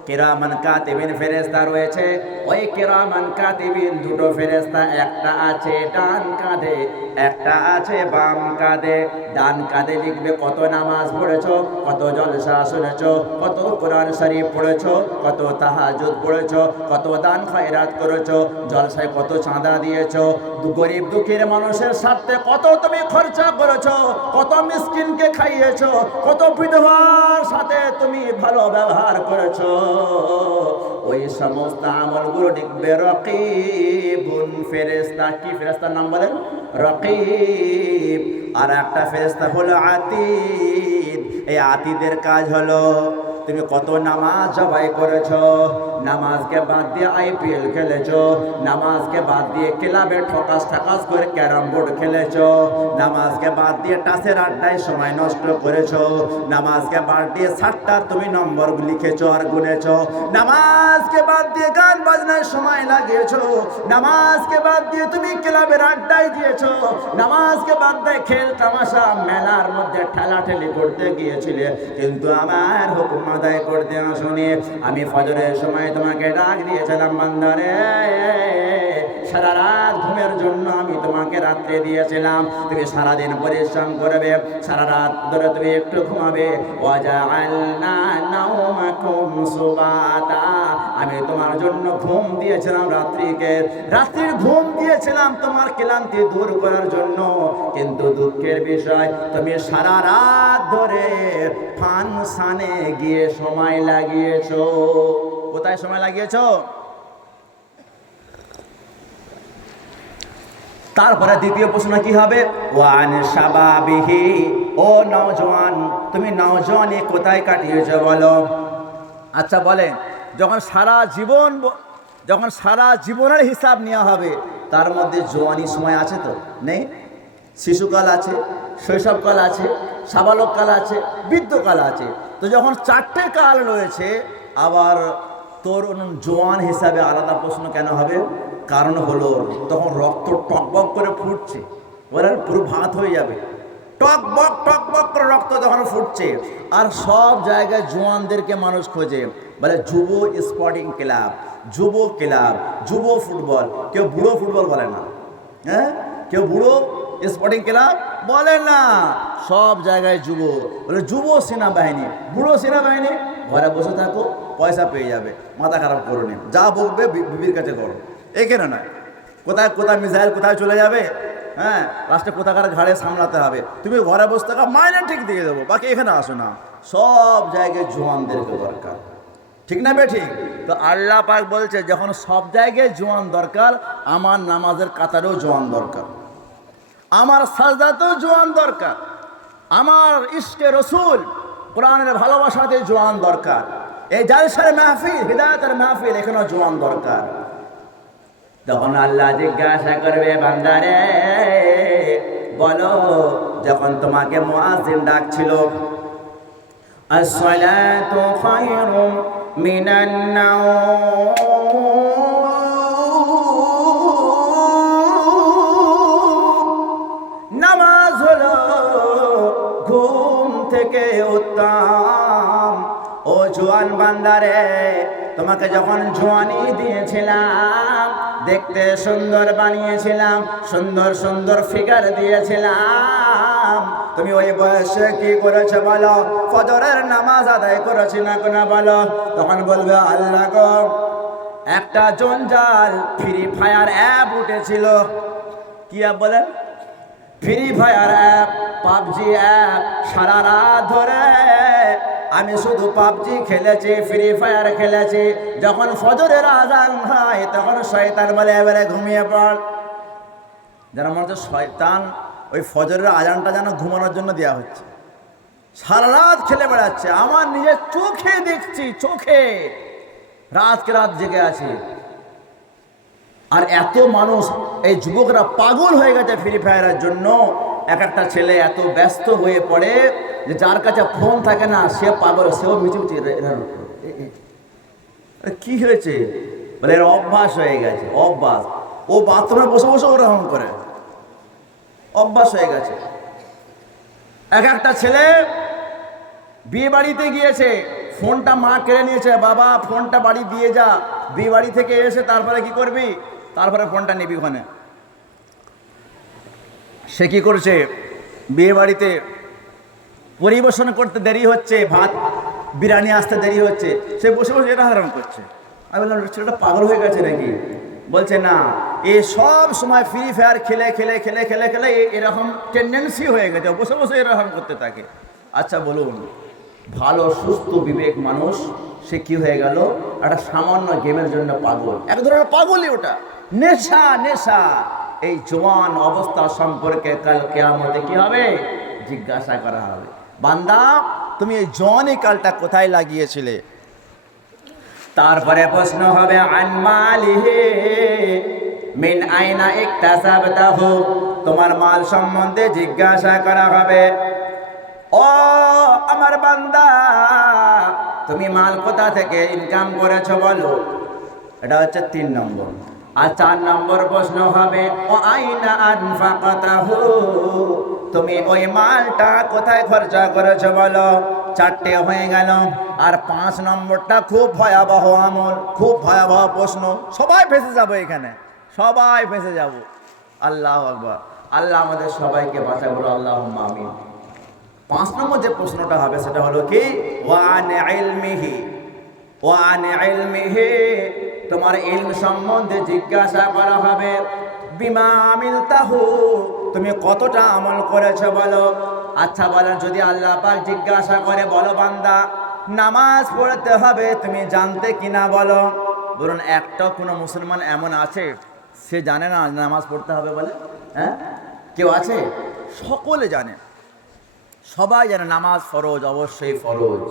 কিরামান কাতিবিন ফেরেশতা রয়েছে। ওই কিরামান কাতিবিন দুটো ফেরেশতা, একটা আছে ডান কাঁধে, একটা আছে বাম কাঁধে। ডান কাঁধে লিখবে কত নামাজ পড়েছো, কত জলসা শুনেছো, কত কোরআন শরীফ পড়েছো, কত তাহাজ্জুদ পড়েছো, কত দান খয়রাত করেছো, জলসায় কত চাঁদা দিয়েছো, গরিব দুঃখীর মানুষের স্বার্থে কত তুমি খরচা করেছো, কত মিসকিনকে খাইয়েছো, কত বিধবার সাথে তুমি ভালো ব্যবহার করেছো। ওই সমস্ত আমলগুলো লিখবে রকিবুন ফেরেশতা। কি ফেরেশতার নাম বলেন? রকিব। আর একটা ফেরেশতা হলো আতীদ। এই আতীদের কাজ হলো তুমি কত নামাজ জবাই করেছো, নামাজকে বাদ দিয়ে আইপিএল খেলেছো, নামাজকে বাদ দিয়ে ক্লাবে ঠকাস ঠাকাস করে ক্যারাম বোর্ড খেলেছো, নামাজকে বাদ দিয়ে টাসের আড্ডায় সময় নষ্ট করেছো, নামাজকে বাদ দিয়ে 60টা তুমি নম্বর লিখেছো আর গুনেছো, নামাজকে বাদ দিয়ে গান বাজনায় সময় লাগিয়েছো, নামাজকে বাদ দিয়ে তুমি ক্লাবের আড্ডায় দিয়েছো, নামাজকে বাদ দিয়ে খেল তামাশা মেলার মধ্যে ঠেলাঠেলি করতে গিয়েছিলে, কিন্তু আমার হুকুম আদায় করতে আসনি। আমি ফজরের সময় তোমাকে ডাক দিয়েছিলাম, বান্দারে সারা রাত ঘুমের জন্য আমি তোমাকে রাত্রে দিয়েছিলাম, তুমি সারাদিন পরিশ্রম করবে, সারা রাত ধরে তুমি একটু ঘুমাবে। ওয়াজআলনা নাওমাকুম সুবাতা, আমি তোমার জন্য ঘুম দিয়েছিলাম রাত্রিকে, রাত্রির ঘুম দিয়েছিলাম তোমার ক্লান্তি দূর করার জন্য। কিন্তু দুঃখের বিষয়, তুমি সারা রাত ধরে ফাংশনে গিয়ে সময় লাগিয়েছো। কোথায় সময় লাগিয়েছো? তারপরে দ্বিতীয় প্রশ্ন কি হবে? ওয়ান শাবাবিহি, ও নওজওয়ান, তুমি নওজওয়ানি কোথায় কাটিয়েছো বলো? আচ্ছা বলেন, যখন সারা জীবনের হিসাব নেওয়া হবে, তার মধ্যে জওয়ানি সময় আছে তো? নেই। শিশুকাল আছে, শৈশবকাল আছে, সাবালককাল আছে, বৃদ্ধকাল আছে। তো যখন 4টে কাল রয়েছে, আবার তোর জওয়ান হিসাবে আলাদা প্রশ্ন কেন হবে? কারণ হলো তখন রক্ত টকবক করে ফুটছে, বলেন পুরো ভাত হয়ে যাবে, টকবক টকবক করে রক্ত যখন ফুটছে। আর সব জায়গায় জওয়ানদেরকে মানুষ খোঁজে, বলে যুব স্পোর্টিং ক্লাব, যুব ক্লাব, যুব ফুটবল। কেউ বুড়ো ফুটবল বলে না, হ্যাঁ, কেউ বুড়ো স্পোর্টিং ক্লাব বলে না, সব জায়গায় যুব বলে। যুব সেনাবাহিনী, বুড়ো সেনাবাহিনী, ঘরে বসে থাকো, পয়সা পেয়ে যাবে, মাথা খারাপ করো নি, যা বলবে বিবির কাছে করো। এখানে নয়, কোথায় কোথায় মিসাইল কোথায় চলে যাবে, হ্যাঁ, লাস্টে কোথাকার ঘাড়ে সামলাতে হবে। তুমি ঘরে বসে থাকা, মাইনে ঠিক দিয়ে দেবো, বাকি এখানে আসো না। সব জায়গায় জওয়ানদেরকে দরকার, ঠিক না বে ঠিক? তো আল্লাহ পাক বলছে যখন সব জায়গায় জওয়ান দরকার, আমার নামাজের কাতারেও জওয়ান দরকার, আমার সাজদাতেও জওয়ান দরকার, আমার ইশকে রসুল কোরআনের ভালোবাসাতে জওয়ান দরকার। এই জালসার মাহফিল, হিদায়াতের মাহফিল, এখানে জোয়ান দরকার। তখন আল্লাহ জিজ্ঞাসা করবে, বান্দারে বলো, যখন তোমাকে মুয়াজ্জিন ডাকছিল আসসালাতু খায়রুম মিনান নাওম, নামাজ হলো ঘুম থেকে উত্তম। ও জোয়ান বান্দারে, তোমাকে যখন জোয়ানি দিয়েছিলাম, দেখতে সুন্দর বানিয়েছিলাম, সুন্দর সুন্দর ফিগার দিয়েছিলাম, তুমি ওই বয়সে কি করেছো বলো? ফজরের নামাজ আদায় করেছি না কোনা বলো? তখন বলবে, আল্লাহ গো, একটা জঞ্জাল ফ্রি ফায়ার অ্যাপ উঠেছিল। কি অ্যাপ বলেন? Free Fire app, PUBG app. সারা রাত ধরে আমি শুধু পাবজি খেলেছি, ফ্রি ফায়ার খেলেছি। যখন ফজরের আজান হয় তখন শয়তান বলে, এবারে ঘুমিয়ে পড়। যেন মনে হচ্ছে শয়তান ওই ফজরের আজানটা যেন ঘুমানোর জন্য দেওয়া হচ্ছে। সারা রাত খেলে বেড়াচ্ছে, আমার নিজের চোখে দেখছি, চোখে রাতকে রাত জেগে আছে। আর এত মানুষ, এই যুবকরা পাগল হয়ে গেছে ফ্রি ফায়ারের জন্য। এক একটা ছেলে এত ব্যস্ত হয়ে পড়ে যে যার কাছে ফোন থাকে না সে পাগল, সেও মিচিমিচি। কি হয়েছে বলে, এর অভ্যাস হয়ে গেছে, অভ্যাস। ও বাথরুমে বসে বসে ওরকম করে, অভ্যাস হয়ে গেছে। এক একটা ছেলে বিয়ে বাড়িতে গিয়েছে, ফোনটা মা কেড়ে নিয়েছে, বাবা ফোনটা বাড়ি দিয়ে যা। বিয়ে বাড়ি থেকে এসে তারপরে কি করবি? তারপরে ফোনটা নিবি ওখানে। সে কি করছে, বিয়ে বাড়িতে পরিবেশন করতে দেরি হচ্ছে, ভাত বিরিয়ানি আসতে দেরি হচ্ছে, সে বসে বসে এটা হারাম করছে। আমি বললাম, ছেলেটা পাগল হয়ে গেছে নাকি? বলছে না, এ সব সময় ফ্রি ফায়ার খেলে খেলে খেলে খেলে খেলে এরকম টেন্ডেন্সি হয়ে গেছে, বসে বসে এরকম করতে থাকে। আচ্ছা বলুন, ভালো সুস্থ বিবেক মানুষ সে কি হয়ে গেল? একটা সামান্য গেমের জন্য পাগল। এক ধরনের পাগলই ওটা, নেশা, নেশা। এই জওয়ান অবস্থা সম্পর্কে কাল কিয়ামতে কি হবে? জিজ্ঞাসা করা হবে, বান্দা তুমি এই জওয়ানি কালটা কোথায় লাগিয়েছিলে? তারপরে প্রশ্ন হবে, আন মালিহি মিন আইনা ইকতাসাবতাহু, তোমার মাল সম্বন্ধে জিজ্ঞাসা করা হবে। ও আমার বান্দা, তুমি মাল কোথা থেকে ইনকাম করেছো বলো? এটা হচ্ছে 3 নম্বর। আর 4 নম্বর প্রশ্ন হবে, ও আইনা আনফাকাতাহু, তুমি ওই মালটা কোথায় খরচা করেছো বলো? 4টে হয়ে গেল। আর 5 নম্বরটা খুব ভয়াবহ আমল, খুব ভয়াবহ প্রশ্ন। সবাই ফেঁসে যাবো এখানে, সবাই ফেঁসে যাব। আল্লাহু আকবার। আল্লাহ আমাদের সবাইকে বাঁচায়, বলো আল্লাহুম্মা আমিন। 5 নম্বর যে প্রশ্নটা হবে সেটা হলো কি, ওয়ান ইলমিহি, ওয়ান ইলমিহি, তোমার ইলম সম্বন্ধে জিজ্ঞাসা করা হবে। বিমা আমিলতাহু, তুমি কতটা আমল করেছো বলো? আচ্ছা বলেন, যদি আল্লাহ পাক জিজ্ঞাসা করে, বলো বান্দা নামাজ পড়তে হবে, তুমি জানতে কিনা বলো? বলুন, একটা কোনো মুসলমান এমন আছে সে জানে না নামাজ পড়তে হবে বলে? হ্যাঁ, কেউ আছে? সকলে জানে, সবাই জানে নামাজ ফরজ, অবশ্যই ফরজ।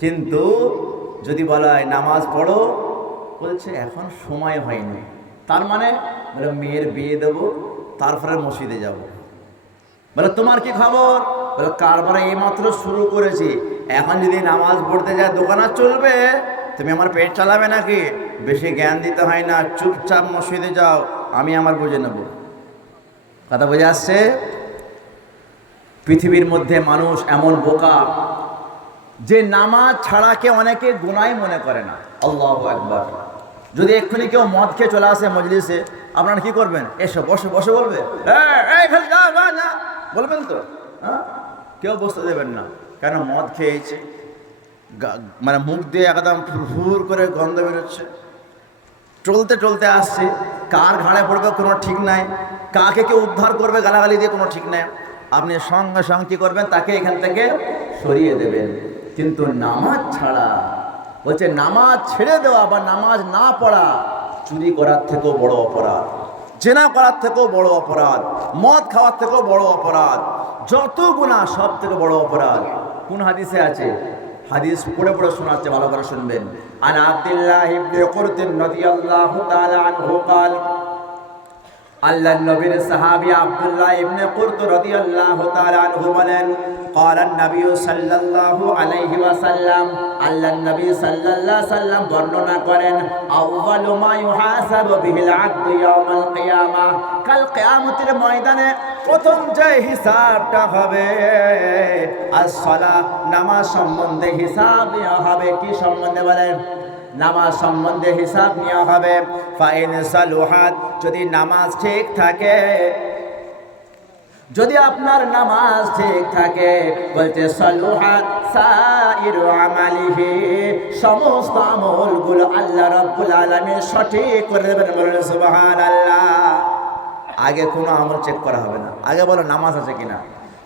কিন্তু যদি বলা হয় নামাজ পড়ো, বলছে এখন সময় হয়নি। তার মানে বলে মেয়ের বিয়ে দেবো, তারপরে মসজিদে যাব। বলে তোমার কি খবর? বলে কারবার এইমাত্র শুরু করেছি, এখন যদি নামাজ পড়তে যায় দোকান আর চলবে? তুমি আমার পেট চালাবে নাকি? বেশি জ্ঞান দিতে হয় না, চুপচাপ মসজিদে যাও, আমি আমার বুঝে নেব। কথা বুঝে আসছে? পৃথিবীর মধ্যে মানুষ এমন বোকা যে নামাজ ছাড়াকে অনেকে গুনাহ মনে করে না। আল্লাহু আকবার। যদি এক্ষুনি কেউ মদ খেয়ে চলে আসে মজলিসে, আপনারা কি করবেন? এসো বসে বসে বলবে, বলবেন তো? হ্যাঁ, কেউ বসতে দেবেন না। কেন? মদ খেয়েছে, মানে মুখ দিয়ে একদম ফুর করে গন্ধ বেরোচ্ছে, চলতে চলতে আসছে, কার ঘাড়ে পড়বে কোনো ঠিক নাই, কাকে কেউ উদ্ধার করবে গালাগালি দিয়ে কোনো ঠিক নাই। আপনি সঙ্গে সঙ্গে কী করবেন? তাকে এখান থেকে সরিয়ে দেবেন। কিন্তু নামাজ ছাড়া, বলছে নামাজ ছেড়ে দেওয়া বা নামাজ না পড়া চুরি করার থেকেও বড় অপরাধ, জেনা করার থেকেও বড় অপরাধ, মদ খাওয়ার থেকেও বড় অপরাধ, যত গুনাহ সব থেকে বড় অপরাধ। কোন হাদিসে আছে? হাদিস পড়ে পড়ে শোনাচ্ছে, ভালো করে শুনবেন। আন আব্দুল্লাহ ইবনে কুরতিন রাদিয়াল্লাহু তাআলা আনহু قال আল্লাহর নবীর সাহাবী আব্দুল্লাহ ইবনে কুরত রাদিয়াল্লাহু তাআলা আনহু বলেন, قال النبي সাল্লাল্লাহু আলাইহি ওয়াসাল্লাম, আল্লাহর নবী সাল্লাল্লাহু আলাইহি সাল্লাম বর্ণনা করেন, আউয়ালু মা ইউহাসাবু বিহিল আবদু ইয়াউমাল কিয়ামা, কাল কিয়ামতের ময়দানে প্রথম যে হিসাবটা হবে as-সালাহ, নামাজ সম্বন্ধে হিসাব নেওয়া হবে। কি সম্বন্ধে বলেন? নামাজ সম্বন্ধে হিসাব নেওয়া হবে। ফাইন সালুহাত, যদি নামাজ ঠিক থাকে, যদি আপনার নামাজ ঠিক থাকে, বলতে সালুহাত সাইরু আমালিহি, সমস্ত আমলগুলো আল্লাহ রাব্বুল আলামিন সঠিক করে দেবেন। বলেন সুবহানাল্লাহ। আগে কোনো আমল চেক করা হবে না, আগে বলো নামাজ আছে কিনা।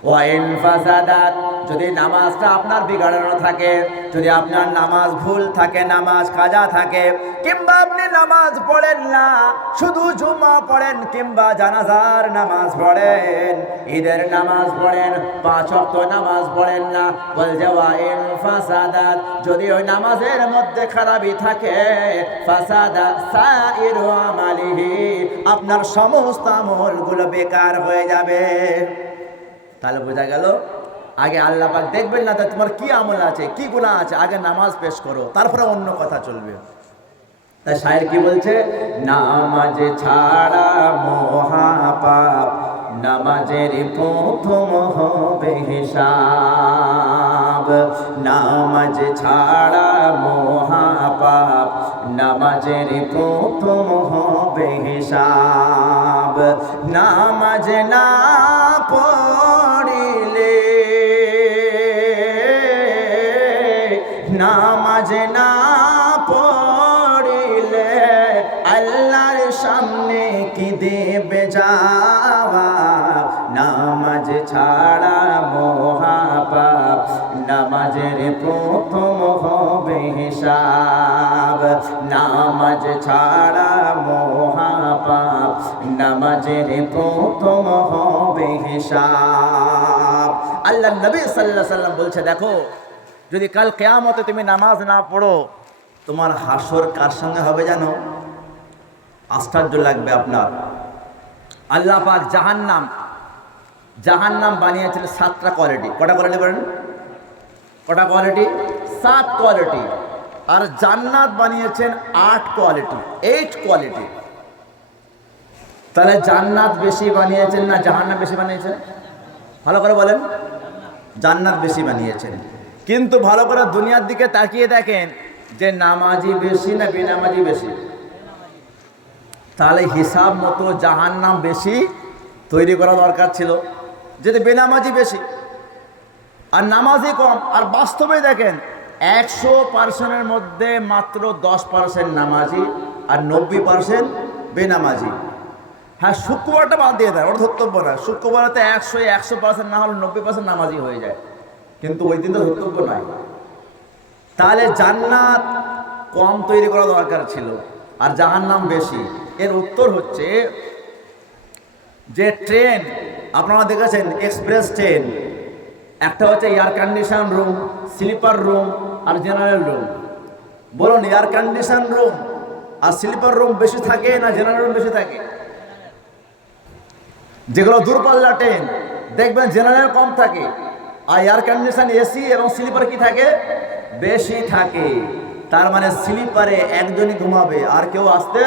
ওয়াইন ফাসাদাত, যদি নামাজটা আপনার বিগড়ানো থাকে, যদি আপনার নামাজ ভুল থাকে, নামাজ কাজা থাকে, কিংবা আপনি নামাজ পড়েন না, শুধু জুমা পড়েন কিংবা জানাজার নামাজ পড়েন, ঈদের নামাজ পড়েন, 5 ওয়াক্ত নামাজ পড়েন না, বলছে ওয়াইন ফাসাদাত, যদি ওই নামাজের মধ্যে খারাপি থাকে, ফাসাদা সাইরু আমালিহি, আপনার সমস্ত আমলগুলো বেকার হয়ে যাবে। তাহলে বোঝা গেল, আগে আল্লাহ পাক দেখবেন না তোমার কি আমল আছে, কি গুনাহ আছে, আগে নামাজ পেশ করো, তারপরে অন্য কথা চলবে। তাই শায়ের কি বলছে, নামাজ ছাড়া মহাপাপ, নামাজের প্রথম হবে হিসাব। নামাজ ছাড়া মহাপাপ, নামাজের প্রথম হবে হিসাব। নামাজ না পড়িলে, নামাজ না পড়িলে আল্লাহর সামনে কি দেবে জবাব। নামাজ ছাড়া মহাপাপ, নামাজের প্রথম হবে হিসাব। নামাজ ছাড়া মহাপাপ, নামাজের প্রথম হবে হিসাব। আল্লাহ নবী সাল্লাল্লাহু আলাইহি সাল্লাম বলছে, দেখো যদি কাল কিয়ামতে তুমি নামাজ না পড়ো, তোমার হাসর কার সঙ্গে হবে জানো? আশ্চর্য লাগবে আপনার। আল্লাহ পাক জাহান্নাম বানিয়েছেন 7টা কোয়ালিটি। কটা কোয়ালিটি বলেন? কটা কোয়ালিটি? 7 কোয়ালিটি। আর জান্নাত বানিয়েছেন 8 কোয়ালিটি, 8 কোয়ালিটি। তাহলে জান্নাত বেশি বানিয়েছেন না জাহান্নাম বেশি বানিয়েছেন? ভালো করে বলেন। জান্নাত বেশি বানিয়েছেন। কিন্তু ভালো করে দুনিয়ার দিকে তাকিয়ে দেখেন যে নামাজি বেশি না বেনামাজি বেশি? তাহলে হিসাব মতো জাহান্নাম বেশি তৈরি করা দরকার ছিল, যেতে বেনামাজি বেশি আর নামাজি কম। আর বাস্তবে দেখেন 100%-এর মধ্যে মাত্র 10% নামাজি আর 90% বেনামাজি। হ্যাঁ, শুক্রবারটা বাদ দিয়ে দেয়, ওটা ধর্তব্য না। শুক্রবারেতে 100% না হলে 90% নামাজি হয়ে যায়, কিন্তু ওই দিন তো ধর্তব্য নয়। তাহলে জান্নাত কম তৈরি করা দরকার ছিল আর জাহান্নাম বেশি। এর উত্তর হচ্ছে যে ট্রেন আপনারা দেখেছেন, এক্সপ্রেস ট্রেন, একটা হচ্ছে air condition room, sleeper room আর জেনারেল রুম। বলুন, এয়ার কন্ডিশন রুম আর স্লিপার রুম বেশি থাকে না জেনারেল রুম বেশি থাকে? যেগুলো দূরপাল্লা ট্রেন দেখবেন জেনারেল কম থাকে, আর এয়ার কন্ডিশন এসি এবং স্লিপার কি থাকে? বেশি থাকে। তার মানে স্লিপারে একজনই ঘুমাবে আর কেউ আসতে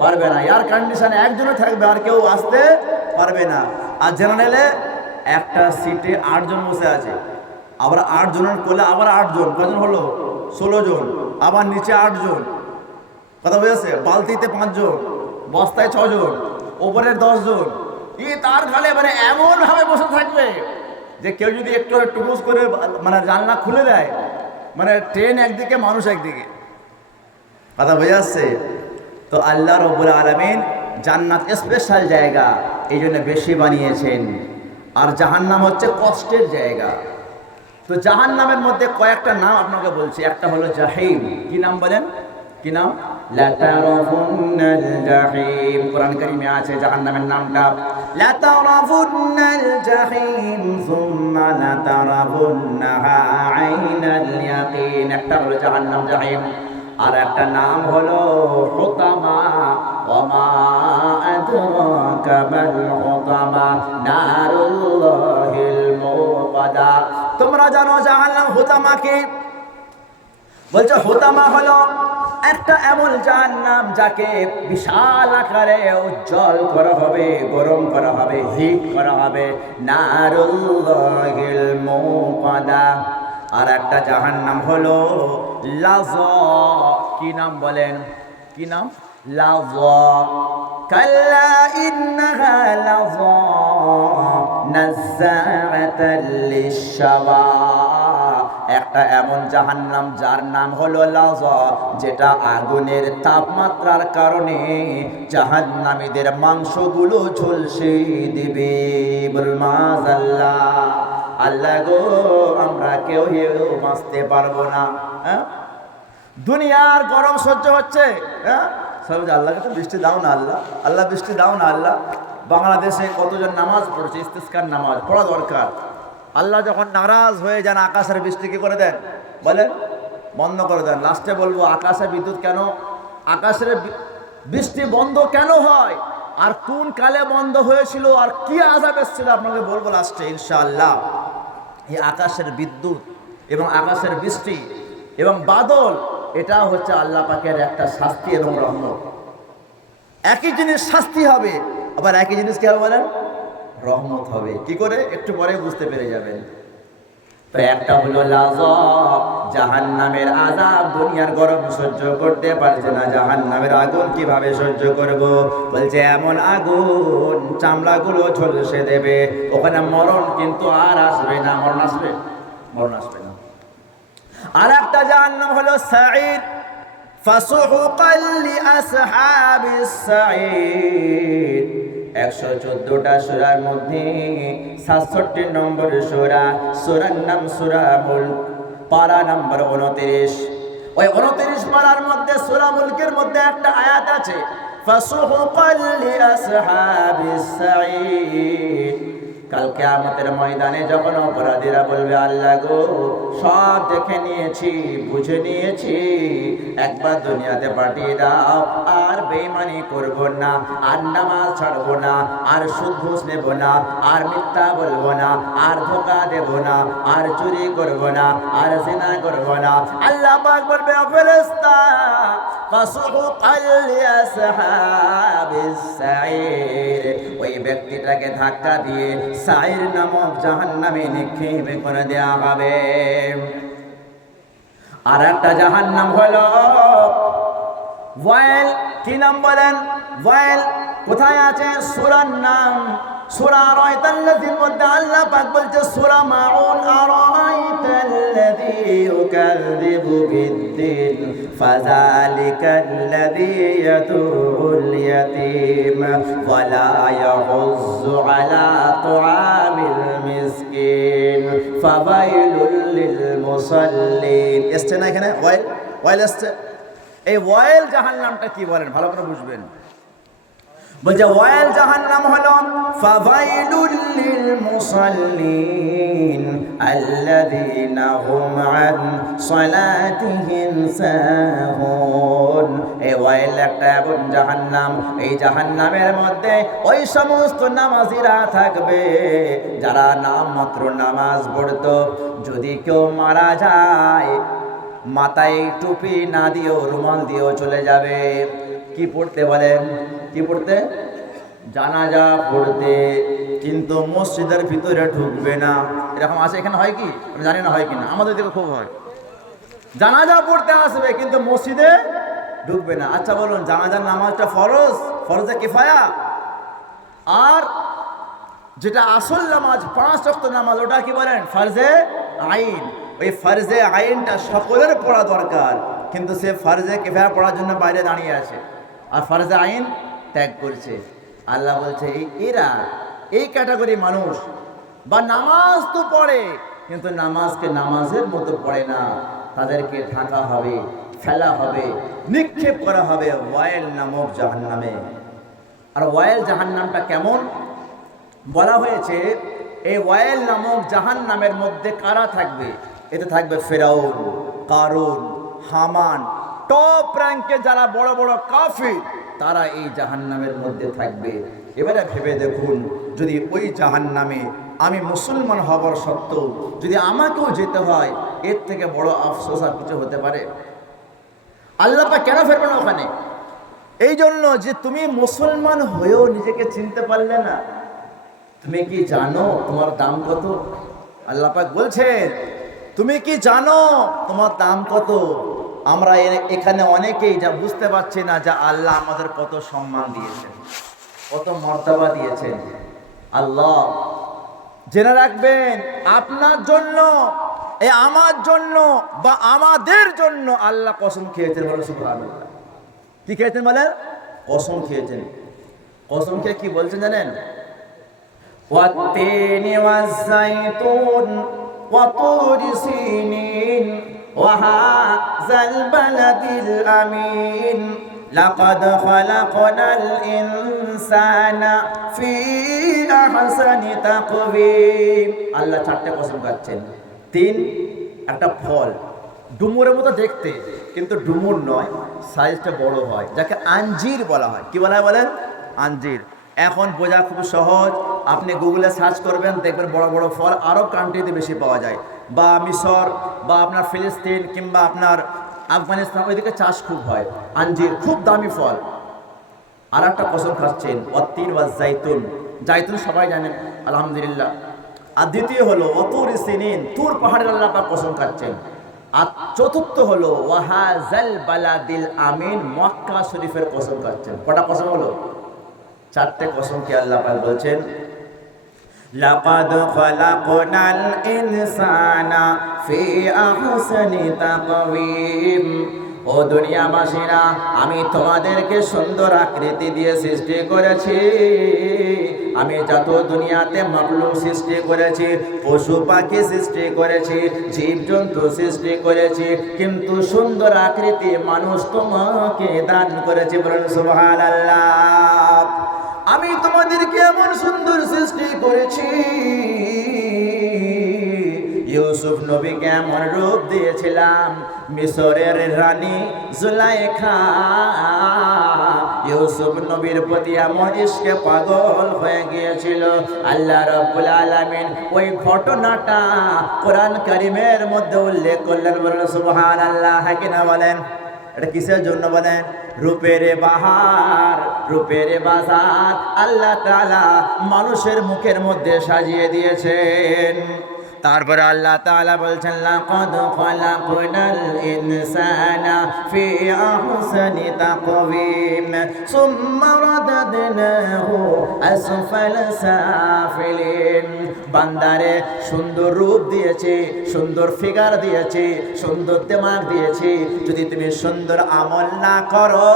পারবে না, এয়ার কন্ডিশনে একজনই থাকবে আর কেউ আসতে পারবে না। আর জেনারেলে একটা সিটে 8 জন বসে আছে, আবার 8 জনের কোলে আবার 8 জন, কজন হলো? 16 জন। আবার নিচে 8 জন, কথা বুঝেছে? বালতিতে 5 জন, বস্তায় 6 জন, ওপরের 10 জন। তার গালে মানে এমন ভাবে বসে থাকবে যে কেউ যদি একটু টুকুস করে মানে জানলা খুলে দেয়, মানে ট্রেন একদিকে মানুষ একদিকে, কথা বোঝা যাচ্ছে? তো আল্লাহ রাব্বুল আলামিন জান্নাত স্পেশাল জায়গা, এই জন্য বেশি বানিয়েছেন। আর জাহান্নাম হচ্ছে কষ্টের জায়গা। তো জাহান্নামের মধ্যে কয়েকটা নাম আপনাকে বলছি। একটা হলো জাহিম। কি নাম বলেন? কি নাম? লাতারাফুন্নাল জাহিম। কোরআন কারীমে আছে জাহান্নামের নামটা, লাতারাফুন্নাল জাহিম সুম্মা লাতারাবুন্নাহা আইনাল ইয়াকিন। একটা হলো জাহান্নাম জাহিম, আর একটা নাম হলো হুতামা। ওমা আদরাকা মাল হুতামা নারুল্লাহিল মুকাদা। তোমরা জানো জাহান্নাম হুতামা কি? বলছে হুতামা হলো একটা এমন জাহান্নাম যাকে বিশাল আকারে উজ্জ্বল করা হবে, গরম করা হবে, হিট করা হবে। নারুল্লাহিল মুকাদা। আর একটা জাহান্নাম হলো লাযা। কি নাম বলেন? কি নাম? লাযা। কাল্লা ইন্নাহা লাযা নাযাআতাল লিশশাওয়া। একটা এমন জাহান্নাম যার নাম হলো লাযা, যেটা আগুনের তাপমাত্রার কারণে জাহান্নামীদের মাংসগুলো ঝলসে দিবে। বল মাযাল্লাহ। আল্লাহ গো, আমরা কেউ বাঁচতে পারবো না। দুনিয়ার গরম সহ্য হচ্ছে, সব আল্লাহকে তো বৃষ্টি দাও না আল্লাহ, আল্লাহ বৃষ্টি দাও না আল্লাহ। বাংলাদেশে কতজন নামাজ পড়ছে, ইস্তিসকার নামাজ পড়া দরকার। আল্লাহ যখন নারাজ হয়ে যান, আকাশের বৃষ্টি কি করে দেন বলেন? বন্ধ করে দেন। লাস্টে বলবো আকাশে বিদ্যুৎ কেন, আকাশের বৃষ্টি বন্ধ কেন হয়, আর কোন কালে বন্ধ হয়েছিল, আর কি আযাব এসেছিল আপনাকে বলবো লাস্টে ইনশাআল্লাহ। এই আকাশের বিদ্যুৎ এবং আকাশের বৃষ্টি এবং বাদল, এটা হচ্ছে আল্লাহ পাকের একটা শাস্তি এবং রহমত। একই জিনিস শাস্তি হবে, আবার একই জিনিস কি হবে বলেন? রহমত হবে। কি করে? একটু পরে বুঝতে পেরে যাবেন। তো একটা হলো লাযা, জাহান্নামের আযাব। দুনিয়ার গরম সহ্য করতে পারছে না, জাহান্নামের আগুন কিভাবে সহ্য করব? বলছে এমন আগুন চামড়াগুলো ঝলসে দেবে, ওখানে মরণ কিন্তু আর আসবে না। মরণ আসবে? মরণ আসবে না। আর একটা জাহান্নাম হলো সাঈর। ফাসুহকাল লিআসহাবিস সাঈর। 114টা সূরার মধ্যে 67 নম্বর সূরা, সূরার নাম সূরা মুলক, পারা নম্বর 29। ওই 29 পারার মধ্যে সূরা মুলকের মধ্যে একটা আয়াত আছে, ফাসুহকাল লিআসহাবিস সাঈর। কাল কিয়ামতের ময়দানে যখন অপরাধীরা বলবে আল্লাহ গো, সব দেখে নিয়েছি, বুঝে নিয়েছি, একবার দুনিয়াতে পাঠিয়ে দাও, আর বেঈমানি করব না, আর নামাজ ছাড়ব না, আর সুদ ঘুষ নেব না, আর মিথ্যা বলবো না, আর ধোঁকা দেব না, আর চুরি করব না, আর জিনা করব না। আল্লাহ পাক বলবে ফেরেশতা, ফাসুহকাল লিআসহাবিস সাঈর। ওই ব্যক্তিটাকে ধাক্কা দিয়ে সাঈর নামক জাহান্নামে নিক্ষেপ করে দেওয়া হবে। আর একটা জাহান্নাম হলো ওয়াইল। কি নাম বলেন? ওয়াইল কোথায় আছে? সূরার নাম সূরা আরাইতাল্লাযীর মধ্যে আল্লাহ পাক বলছে সূরা মাউন, আরাইতাল্লাযী ইউকাযযিবু বিদ্দিন ফাযালিকাল্লাযী ইয়াদুল ইয়াতীম ওয়া লা ইয়াহুজ্জু আলা তুআমিল মিসকিন ফাওয়াইলুল লিল মুসাল্লিন। এসছে না এখানে ওয়াইল? ওয়াইল এসছে। এই ওয়াইল জাহান্নামটা কি বলেন ভালো করে বুঝবেন। বলছে ওয়াইল জাহান্নাম হলো ফাওয়াইলুল লিল মুসাল্লিন আল্লাযীনা হুম আন সালাতিহিম সাহুন। এই ওয়াইল একটা এমন জাহান্নাম, এই জাহান্নামের মধ্যে ওই সমস্ত নামাজীরা থাকবে যারা নামমাত্র নামাজ পড়তো। যদি কেউ মারা যায়, মাথায় টুপি না দিয়েও রুমাল দিয়েও চলে যাবে। কি পড়তে বলেন? কি পড়তে? জানাজা পড়তে, কিন্তু মসজিদের ভিতরে ঢুকবে না। এরকম আছে এখানে? হয় কি? আমি জানি না হয় কিনা, আমাদের দিকে খুব হয়। জানাজা পড়তে আসবে কিন্তু মসজিদে ঢুকবে না। আচ্ছা বলুন, জানাজার নামাজটা ফরজ, ফরজে কিফায়া, আর যেটা আসল নামাজ 5 ওয়াক্ত নামাজ, ওটা কি বলেন? ফরজে আইন। ওই ফরজে আইনটা সকলের পড়া দরকার, কিন্তু সে ফরজে কিফায়া পড়ার জন্য বাইরে দাঁড়িয়ে আছে আর ফরজে আইন ত্যাগ করছে। আল্লাহ বলছে এরা এই ক্যাটাগরি মানুষ, বা নামাজ তো পড়ে কিন্তু নামাজকে নামাজের মতো পড়ে না, তাদেরকে ঢাকা হবে, ফেলা হবে, নিক্ষেপ করা হবে ওয়াইল নামক জাহান্নামে। আর ওয়াইল জাহান্নামটা কেমন বলা হয়েছে? এই ওয়াইল নামক জাহান্নামের মধ্যে কারা থাকবে? এতে থাকবে ফেরাউন, কারুন, হামান, টপ র্যাঙ্কে যারা বড় বড় কাফির, তারা এই জাহান্নামের মধ্যে থাকবে। এবারে ভেবে দেখুন, যদি ওই জাহান্নামে আমি মুসলমান হবার সত্ত্বেও যদি আমাকেও যেতে হয়, এর থেকে বড় আফসোস আর কিছু হতে পারে? আল্লাহ পাক কেন ফেরবেন ওখানে? এই জন্য যে তুমি মুসলমান হয়েও নিজেকে চিনতে পারলে না। তুমি কি জানো তোমার দাম কত? আল্লাহ পাক বলছেন, তুমি কি জানো তোমার দাম কত? আমরা এখানে অনেকেই যা বুঝতে পারছি না, যা আল্লাহ আমাদের কত সম্মান দিয়েছেন, কত মর্যাদা দিয়েছেন। আল্লাহ জেনে রাখবেন, আপনার জন্য, আমার জন্য বা আমাদের জন্য আল্লাহ কসম খেয়েছেন। বলেন সুবহানাল্লাহ। কি খেয়েছেন বলেন? কসম খেয়েছেন। কসম খেয়ে কি বলছেন জানেন? ওয়াত্তিনি ওয়াজ-যাইতুন ওয়া তুরি সিনিন ওয়া হাযাল বালাদিল আমিন লাকাদ খালাকনাল ইনসানা ফি আহসানি তাকওয়িম। আল্লাহ চারটে কসম খাচ্ছেন। তিন, একটা ফল ডুমুরের মতো দেখতে, কিন্তু ডুমুর নয়, সাইজটা বড় হয়, যাকে আঞ্জির বলা হয়। কি বলা হয় বলেন? আঞ্জির। এখন বোঝা খুব সহজ। আপনি গুগলে সার্চ করবেন, দেখবেন বড় বড় ফল আরব কান্ট্রিতে বেশি পাওয়া যায়, বা মিশর বা আপনার ফিলিস্তিন কিংবা আপনার আফগানিস্তান, ওইদিকে চাষ খুব হয়। আঞ্জির খুব দামি ফল। আর একটা কসম খাচ্ছেন, ওয়াত্তিন ওয়াজ-যাইতুন। জাইতুন সবাই জানেন আলহামদুলিল্লাহ। আর দ্বিতীয় হলো ওয়াতুরি সিনিন, তুর পাহাড়ের আল্লাহ পাক কসম খাচ্ছেন। আর চতুর্থ হলো ওয়াহাজাল বালাদিল আমিন, মক্কা শরীফের কসম খাচ্ছেন। কটা কসম হলো? চারটে কসম কি আল্লাহ পাক বলছেন, লাকাদ খালাকনাল ইনসানা ফি আহসানি তাকওয়িম। ও দুনিয়াবাসীরা, আমি তোমাদেরকে সুন্দর আকৃতি দিয়ে সৃষ্টি করেছি। আমি যত দুনিয়াতে মাখলুক সৃষ্টি করেছি, পশু পাখি সৃষ্টি করেছি, জীবজন্তু সৃষ্টি করেছি, কিন্তু সুন্দর আকৃতি মানুষ তোমাকে দান করেছি। বলেন সুবহানাল্লাহ। আমি তোমাদেরকে এমন সুন্দর সৃষ্টি করেছি। ইউসুফ নবীকে এমন রূপ দিয়েছিলাম, মিশরের রানী জুলাইখা ইউসুফ নবীর প্রতি এমন ইশকে পাগল হয়ে গিয়েছিল। আল্লাহ রাব্বুল আলামিন ওই ঘটনাটা কোরআন কারীমের মধ্যে উল্লেখ করলেন। বলেন সুবহানাল্লাহ। কিনা বলেন? এটা কিসের জন্য বলেন? রূপের বাহার, রূপের বাজার আল্লাহ তাআলা মানুষের মুখের মধ্যে সাজিয়ে দিয়েছেন। তারপরে আল্লাহ তাআলা বলছেন, লাকাদ খালাকনাল ইনসানা ফি আহসানি তাকওয়িম সুম্মা রাদাদনাহু আসফালা সাফিলিন। বান্দারে সুন্দর রূপ দিয়েছি, সুন্দর ফিগার দিয়েছি, সুন্দর দিমাগ দিয়েছি, যদি তুমি সুন্দর আমল না করো,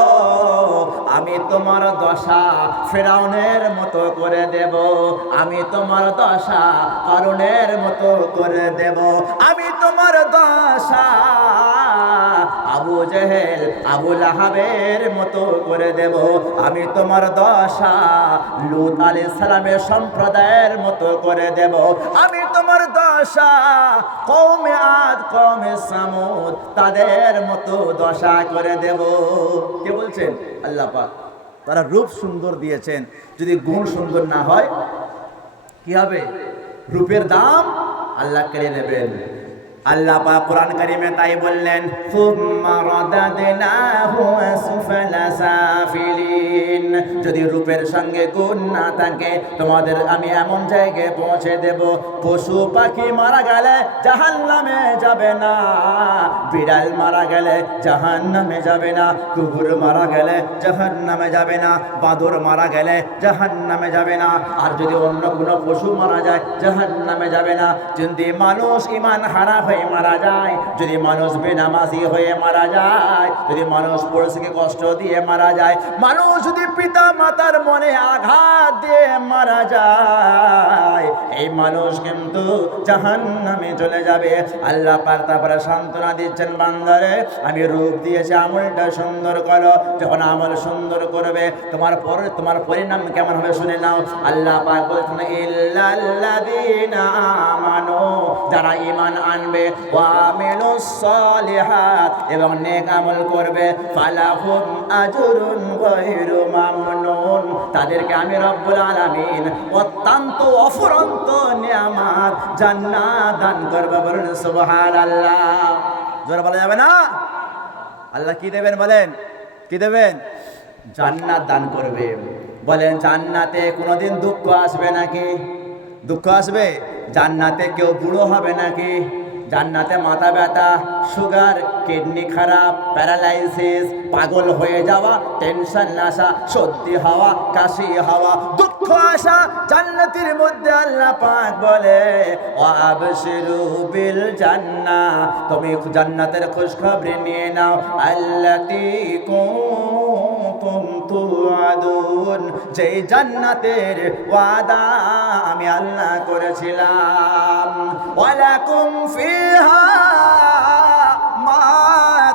আমি তোমার দশা ফিরআউনের মতো করে দেব। আমি তোমার দশা কারুনের মতো করে দেব। আমি তোমার দশা আবু জেহেল, আবু লাহাবের মতো করে দেব। আমি তোমার দশা লূত আলাইহিস সালামের সম্প্রদায়ের মতো করে দেব। আমি তোমার দশা কওমে আদ, কওমে সামুদ তাদের মতো দশা করে দেব। কে বলছেন? আল্লাহ পাক। তারা রূপ সুন্দর দিয়েছেন, যদি গুণ সুন্দর না হয় কি হবে? রূপের দাম আল্লাহ কেড়ে নেবেন। আল্লাহ পাক কোরআন কারীমে তাই বললেন, সুম্মা রাদাদনাহু আসফালা সাফিলিন। যদি রূপের সঙ্গে গুণ না থাকে, তোমাদের আমি এমন জায়গায় পৌঁছে দেব, পশু পাখি মারা গেলে জাহান্নামে যাবে না, বিড়াল মারা গেলে জাহান্নামে যাবে না, কুকুর মারা গেলে জাহান্নামে যাবে না, বাঁদর মারা গেলে জাহান্নামে যাবে না, আর যদি অন্য কোনো পশু মারা যায় জাহান্নামে যাবে না। যদি মানুষ ঈমান হারা হয়ে মারা যায়, যদি মানুষ বেনামাজি হয়ে মারা যায়, যদি মানুষ পড়শিকে কষ্ট দিয়ে মারা যায়, মানুষ যদি পিতা মাতার মনে আঘাত দিয়ে মারা যায়, এই মানুষ কিন্তু জাহান্নামে চলে যাবে। আল্লাহ পাক তারপরে সান্ত্বনা দিচ্ছেন, বান্দারে আমি রূপ দিয়েছি, আমলটা সুন্দর করো। যখন আমল সুন্দর করবে তোমার পরিণাম কেমন হবে শুনে নাও। আল্লাহ পাক বলছেন ইল্লাল্লাযীনা আমানু, যারা ঈমান আনবে, ওয়া আমিলুস সালিহাত, এবং নেক আমল করবে, ফালাহুম আজরুন গায়রু মামনুন, তাদেরকে আমি রব্বুল আলামিন অত্যন্ত অফুরন্ত নিয়ামত জান্নাত দান করবে। বলুন সুবহানাল্লাহ। জোরে বলা যাবে না? আল্লাহ কি দেবেন বলেন? কি দেবেন? জান্নাত দান করবে। বলেন জান্নাতে কোনোদিন দুঃখ আসবে নাকি? দুঃখ আসবে? জান্নাতে কেউ বুড়ো হবে নাকি? জান্নাতে মাথা ব্যথা, সুগার, কিডনি খারাপ, প্যারালাইসিস, পাগল হয়ে যাওয়া, টেনশন আসা, সর্দি হওয়া, কাশি হওয়া, দুঃখ আসা জান্নাতের মধ্যে আল্লাহ পাক বলে ওয়াবশিরু বিল জান্নাহ, তুমি জান্নাতের খুশখবরি নিয়ে নাও। আল্লাতী কুনতুম তুআদুন, যেই জান্নাতের ওয়াদা আমি আল্লাহ করেছিলাম। ওয়ালাকুম ফিহা মা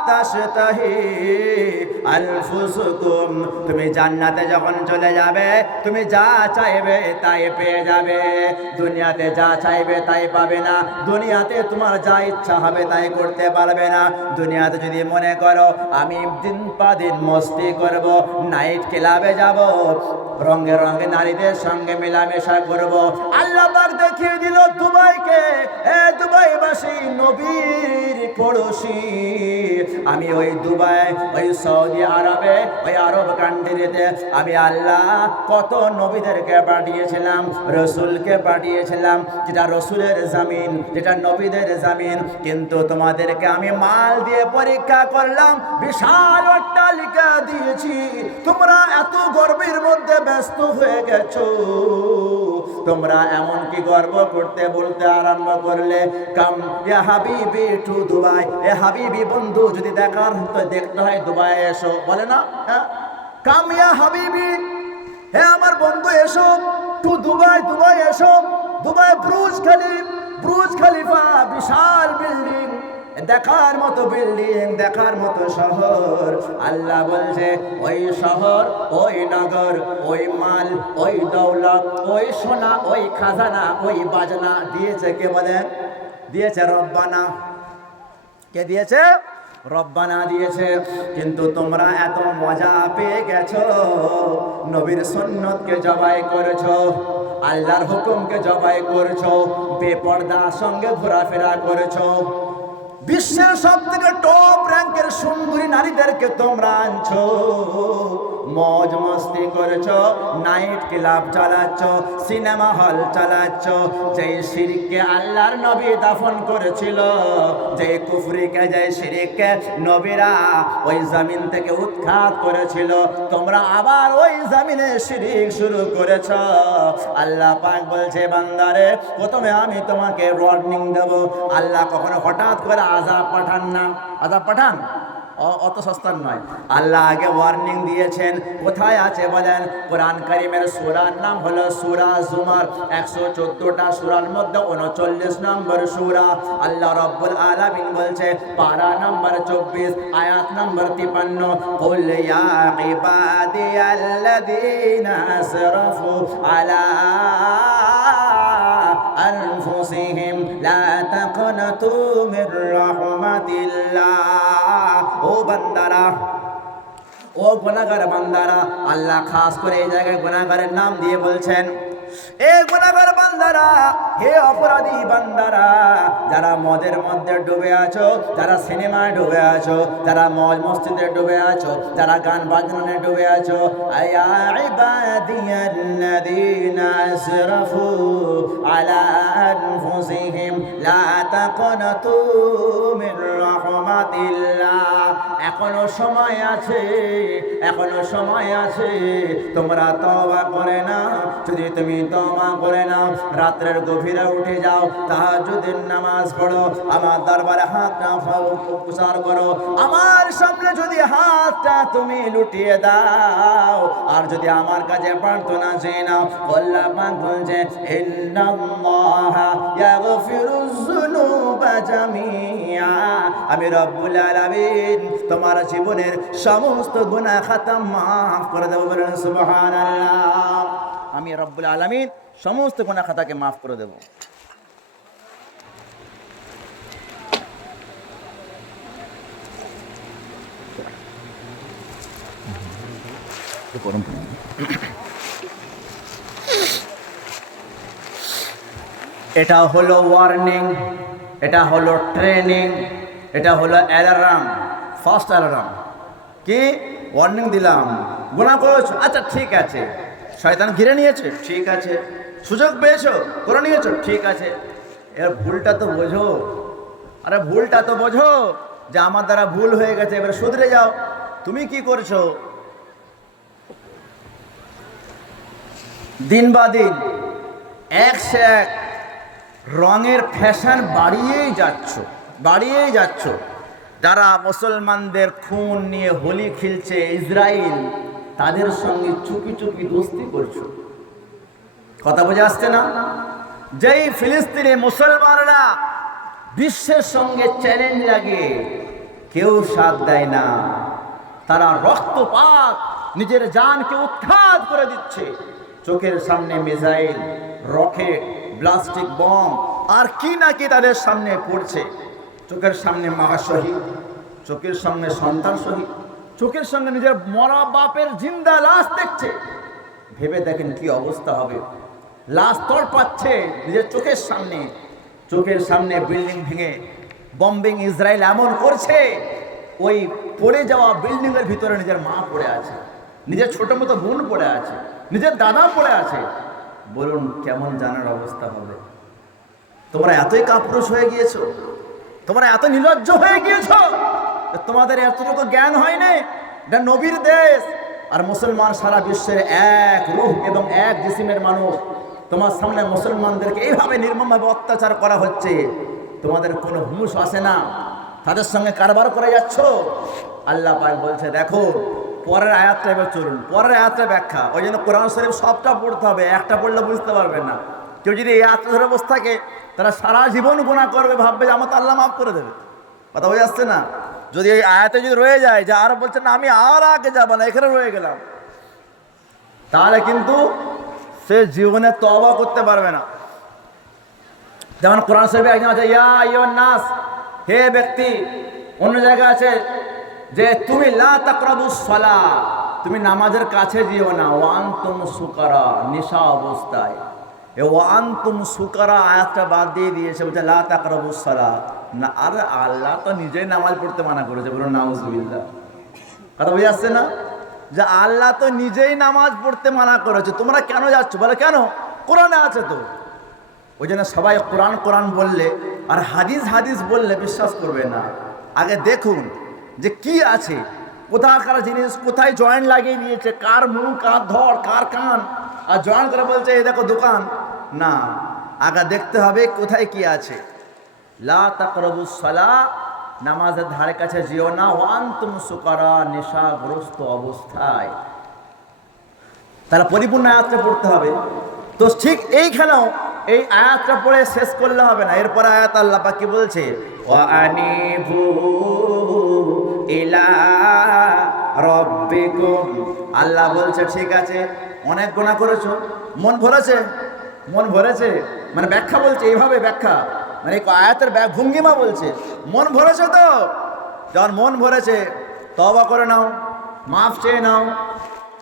তাশতাহি আনফুসুকুম, তুমি জান্নাতে যখন চলে যাবে তুমি যা চাইবে তাই পেয়ে যাবে। দুনিয়াতে যা চাইবে তাই পাবে না। দুনিয়াতে তোমার যা ইচ্ছা হবে তাই করতে পারবে না। দুনিয়াতে যদি মনে করো আমি দিন পা দিন মস্তি করব, নাইট ক্লাবে যাব, রঙে রঙে নারীদের সঙ্গে মেলামেশা করব, আল্লাহ পাক দেখিয়ে দিল দুবাইকে, এ দুবাইবাসী নবীর পড়োশি, আমি ওই দুবাই, ওই সৌদি আরবে, ওই আরব কান্ট্রিতে আমি আল্লাহ কত নবীদেরকে পাঠিয়েছিলাম, রসুলকে পাঠিয়েছিলাম, যেটা রসুলের জামিন, যেটা নবীদের জামিন। কিন্তু তোমাদেরকে আমি মাল দিয়ে পরীক্ষা করলাম, বিশাল অট্টালিকা দিয়েছি, তোমরা এত গর্বের মধ্যে ব্যস্ত হয়ে গেছো, তোমরা এমন কি গর্ব করতে বলতে আরম্ভ করলে কাম ইয়া হাবিবি টু দুবাই, এ হাবিবি বন্ধু যদি দেখতে হয় দুবাই এসো, বলে না? হ্যাঁ, কাম ইয়া হাবিবি, হে আমার বন্ধু এসো, টু দুবাই, দুবাই এসো। দুবাই ব্রুজ খলিফা, বিশাল বিল্ডিং, দেখার মতো বিল্ডিং, দেখার মতো শহর। আল্লাহ বলছে ওই শহর, ওই নগর, ওই মাল, ওই দৌলত, ওই সোনা, ওই খাজানা, ওই বাজনা দিয়েছে কে বলেন? দিয়েছে রব্বানা। কে দিয়েছে? রব্বানা দিয়েছে। কিন্তু তোমরা এত মজা পেয়ে গেছো, নবীর সুন্নতকে জবাই করেছো, আল্লাহর হুকুমকে জবাই করেছো, বেপরদার সঙ্গে ঘোরাফেরা করেছো, বিশ্বের সব থেকে টপ র্যাঙ্কের সুন্দরী নারীদেরকে তোমরা আনছো, মौज মস্তি করেছো, নাইট ক্লাব চালাচ্ছ, সিনেমা হল চালাচ্ছ। যেই শিরকে আল্লাহর নবী দাফন করেছিল, যেই কুফরিকে, যেই শিরকে নবীরা ওই জমিন থেকে উৎখাত করেছিল, তোমরা আবার ওই জমিনে শিরিক শুরু করেছ। আল্লাহ পাক বলছে বান্দারে, প্রথমে আমি তোমাকে ওয়ার্নিং দেব। আল্লাহ কখনো হঠাৎ করে আযাব পাঠান না। আযাব পাঠান? অত সস্তার নয়। আল্লাহ আগে ওয়ার্নিং দিয়েছেন। কোথায় আছে বলেন? কোরআন কারীমের সূরার নাম হলো সূরা জুমার। 114টা সূরার মধ্যে 39 নম্বর সূরা। আল্লাহ রাব্বুল আলামিন বলছে, পারা নম্বর 24, আয়াত নম্বর 53, কুল ইয়া ইবাদিয়াল্লাযীনা আসরাফু আলা আনফুসিহিম লা তাকনাতু মির রাহমাতিল্লাহ। ও বান্দারা, ও গুনাহগার বান্দারা, আল্লাহ খাস করে এই জায়গায় গুনাহগারের নাম দিয়ে বলছেন, এ গুনাহগার বান্দারা, হে অপরাধী বান্দারা, যারা মদের মধ্যে ডুবে আছো, যারা সিনেমায় ডুবে আছো, যারা মজ মসজিদে ডুবে আছো, যারা গান বাজনায় ডুবে আছো, আয়া ইবাদিয়াল্লাযীনা আসরাফু আলা আনফুসিহিম আনফুসিহিম লা তাকনাতু মির রাহমাতিল্লাহ। এখনো সময় আছে, এখনো সময় আছে, তোমরা তওবা করে না। যদি তুমি তওবা করে নাও, রাত্রের গভীরে উঠে যাও, তাহাজ্জুদের নামাজ পড়ো, আমার দরবারে হাতটা প্রসার করো, আমার সামনে যদি হাতটা তুমি লুটিয়ে দাও, আর যদি আমার কাছে প্রার্থনা চেয়ে নাও, আল্লাহ পাক বলছে ইন্নাল্লাহা ইয়াগফিরুয যুনুবা জামিআ, আমি রব্বুল আলামিন তোমার জীবনের সমস্ত গুনাহ খাতা মাফ করে দেব। বলেন সুবহানাল্লাহ। আমি রব্বুল আলামিন সমস্ত গুনাহ খাতাকে মাফ করে দেব। এটা হলো ওয়ার্নিং, এটা হলো ট্রেনিং, এটা হলো অ্যালার্ম, ফার্স্ট অ্যালার্ম। কি ওয়ার্নিং দিলাম, গুনাহ করেছো, আচ্ছা ঠিক আছে, শয়তান ঘিরে নিয়েছে, ঠিক আছে, সুযোগ পেয়েছো, করে নিয়েছো, ঠিক আছে, এর ভুলটা তো বোঝো, আরে ভুলটা তো বোঝো যে আমার দ্বারা ভুল হয়ে গেছে, এবার শুধরে যাও। তুমি কি করছো? দিন বা দিন এক সে এক রঙের ফ্যাশন বাড়িয়েই যাচ্ছ, বাড়িয়েই যাচ্ছ। যারা মুসলমানদের খুন নিয়ে হোলি খেলছে ইসরায়েল, তাদের সঙ্গে চুপি চুপি দোস্তি করছো। কথা বোঝা আসছে না? যেই ফিলিস্তিনে মুসলমানরা বিশ্বের সঙ্গে চ্যালেঞ্জ লাগে, কেউ সাথ দেয় না, তারা রক্তপাত, নিজের জানকে উৎখাত করে দিচ্ছে। চোখের সামনে মিসাইল, রকেট, প্লাস্টিক বম, আর কি না কি তাদের সামনে পড়ছে। চোখের সামনে মা শহীদ, চোখের সামনে সন্তান শহীদ, চোখের সামনে নিজের মরা বাপের জিন্দা লাশ দেখছে। ভেবে দেখেন কি অবস্থা হবে। লাশ তড়পাচ্ছে নিজের চোখের সামনে, চোখের সামনে বিল্ডিং ভেঙে বম্বিং ইসরায়েল এমন করছে, ওই পড়ে যাওয়া বিল্ডিং এর ভিতরে নিজের মা পড়ে আছে, নিজের ছোট মতো বোন পড়ে আছে, নিজের দাদা পড়ে আছে। বলুন কেমন জানার অবস্থা হবে? তোমরা এতই কাপুরুষ হয়ে গিয়েছো, তোমরা এত নির্লজ্জ হয়ে গিয়েছো, তোমাদের এতটুকু জ্ঞান হয়নি। এটা নবীর দেশ, আর মুসলমান সারা বিশ্বের এক রূহ এবং এক জিসিমের মানুষ। তোমার সামনে মুসলমানদেরকে এইভাবে নির্মমভাবে অত্যাচার করা হচ্ছে, তোমাদের কোনো হুঁশ আসে না, তাদের সঙ্গে কারবার করে যাচ্ছ। আল্লাহ পাক বলছে দেখো, পরের আয়াতটা এবার চলুন, পরের আয়াতটা ব্যাখ্যা। ওই জন্য কোরআন শরীফ সবটা পড়তে হবে, একটা পড়লে বুঝতে পারবে না। কেউ যদি এই আয়াত ধরে বসে থাকে, তারা সারা জীবন গুনাহ করবে, ভাববে যে আমার তো আল্লাহ মাফ করে দেবে। কথা বোঝা যাচ্ছে না? যদি এই আয়াতে যদি রয়ে যায় যে আর বলছে না আমি আর আগে যাবো না, এখানে রয়ে গেলাম, তাহলে কিন্তু সে জীবনে তওবা করতে পারবে না। যেমন কোরআন শরীফে একজন আছে ইয়া আইয়ুহান নাস, হে ব্যক্তি। অন্য জায়গায় আছে যে তুমি লা তাকরাবুস সালাহ, তুমি নামাজের কাছে যেও না, ওয়া আনতুম সুকারা, নেশা অবস্থায়। এ ওয়া আনতুম সুকারা আয়াতটা বাদ দিয়ে দিয়েছে, বলছে লা তাকরাবুস সালাহ না। আর আল্লাহ তো নিজেই নামাজ পড়তে মানা করেছে, বলুন নাউজুবিল্লাহ। কথা বুঝে আসছে না? যে আল্লাহ তো নিজেই নামাজ পড়তে মানা করেছে, তোমরা কেন যাচ্ছ? বলে কেন? কোরআনে আছে তো। ওই জন্য সবাই কোরআন কোরআন বললে আর হাদিস হাদিস বললে বিশ্বাস করবে না। আগে দেখুন যে কি আছে, কোথাকার জিনিস কোথায় জয়েন্ট লাগিয়ে দিয়েছে, কার মুখ, কার ধর, কার কান, আর জয়েন করে বলছে এই দেখো দোকান। না, আগে দেখতে হবে কোথায় কি আছে। লা তাকরাবুস সালাহ, নামাজের ধারে কাছে যেও না, ওয়া আনতুম সুকারা, নেশাগ্রস্ত অবস্থায়। তাহলে পরিপূর্ণ আয়াতটা পড়তে হবে। তো ঠিক এইখানেও এই আয়াতটা পড়ে শেষ করলে হবে না, এরপর আয়াত আল্লাহ পাক কি বলছে, ওয়া আনিবু ইলা রাব্বিকুম। আল্লাহ বলছে ঠিক আছে, অনেক গুনাহ করেছো, মন ভরেছে, মন ভরেছে, মানে ব্যাখ্যা বলছে এইভাবে, ব্যাখ্যা মানে আয়াতের ভঙ্গিমা বলছে মন ভরেছে তো। যখন মন ভরেছে তওবা করে নাও, মাফ চেয়ে নাও।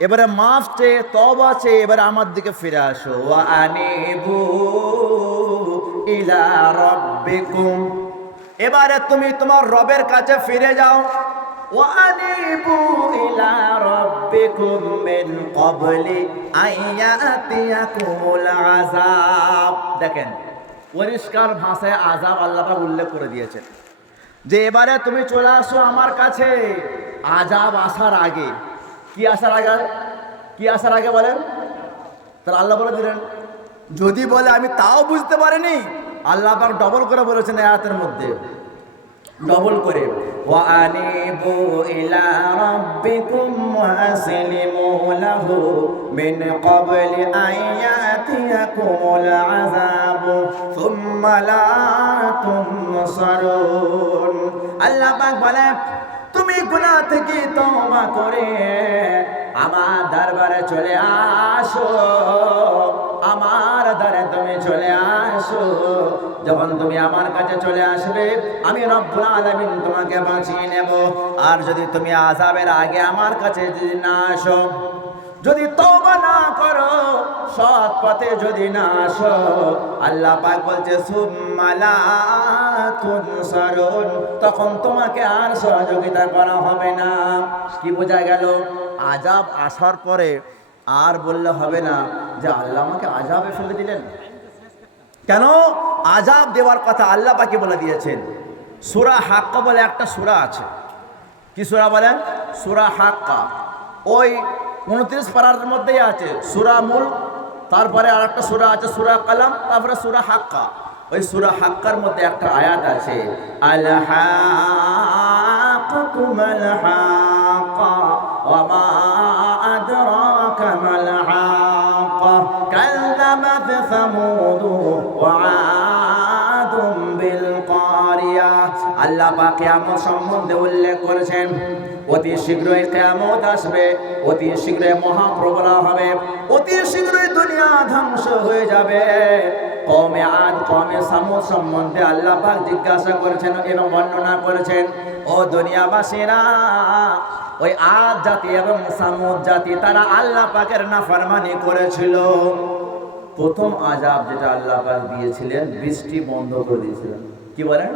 এবারে মাফ চেয়ে তওবা চেয়ে এবারে আমার দিকে ফিরে আসো। ওয়া আনিবু ইলা রাব্বিকুম, এবারে তুমি তোমার রবের কাছে ফিরে যাও। ওয়া আনিবু ইলা রাব্বিকুম মিন ক্বাবলি আইয়াতিয়াকুমুল আযাব। দেখেন পরিষ্কার ভাষায় আযাব আল্লাহ পাক উল্লেখ করে দিয়েছেন যে এবারে তুমি চলে আসো আমার কাছে আযাব আসার আগে। কি আসার আগে? কি আসার আগে বলেন? তাহলে আল্লাহ বলে দিলেন, যদি বলে আমি তাও বুঝতে পারিনি, আল্লাহ পাক ডবল করে বলেছেন আয়াতের মধ্যে, ডবল করে, ওয়া আনিবু ইলা রাব্বিকুম ওয়া আসলিমু লাহু মিন ক্বাবলি আয়াতিয়াকুমুল আযাবু সুম্মা লা তুনসারুন। আল্লাহ পাক বলে, তুমি গুনাহ থেকে তওবা করে আমার দরবারে চলে আসো, আমার দ্বারে তুমি চলে আসো। যখন তুমি আমার কাছে চলে আসবে, আমি রব্বুল আলামিন তোমাকে বাঁচিয়ে নেব। আর যদি তুমি আযাবের আগে আমার কাছে যদি না আসো, যদি তওবা না করো, সৎ পথে যদি না আসো, আল্লাহ পাক বলছে সুম্মা লা তুনসারুন, তখন তোমাকে আর সহযোগিতা করা হবে না। কি বোঝা গেল? আযাব আসার পরে আর বললে হবে না যে আল্লাহ আমাকে আযাবে ফেলে দিলেন। কেন? আযাব দেওয়ার কথা আল্লাহ পাকে বলে দিয়েছেন। সূরা হাক্কা বলে একটা সূরা আছে। কি সূরা বলেন? সূরা হাক্কা। ওই 29 পারার মধ্যেই আছে সূরা মুলক, তারপরে আর একটা সূরা আছে সূরা কালাম, তারপরে সূরা হাক্কা। ওই সূরা হাক্কার মধ্যে একটা আয়াত আছে, আল হাক্কাতু মাল হাক্কা ওয়া মা আদরাকা মাল হাক্কা কাল্লামাত সামুদ ওয়া আদুম বিল কারিয়া। আল্লাহ পাক কিয়ামত সম্বন্ধে উল্লেখ করেছেন, অতি শীঘ্রই কিয়ামত আসবে, অতি শীঘ্রই মহাপ্রবল হবে, অতি শীঘ্রই দুনিয়া ধ্বংস হয়ে যাবে। কওমে আদ কওমে সামুদ সম্বন্ধে আল্লাহ পাক জিজ্ঞাসা করেছেন এবং বর্ণনা করেছেন, ও দুনিয়াবাসীরা, ওই আদ জাতি এবং সামুদ জাতি তারা আল্লাহ পাকের নাফরমানি করেছিল। প্রথম আযাব যেটা আল্লাহ পাক দিয়েছিলেন, বৃষ্টি বন্ধ করে দিয়েছিলেন। কি বলেন?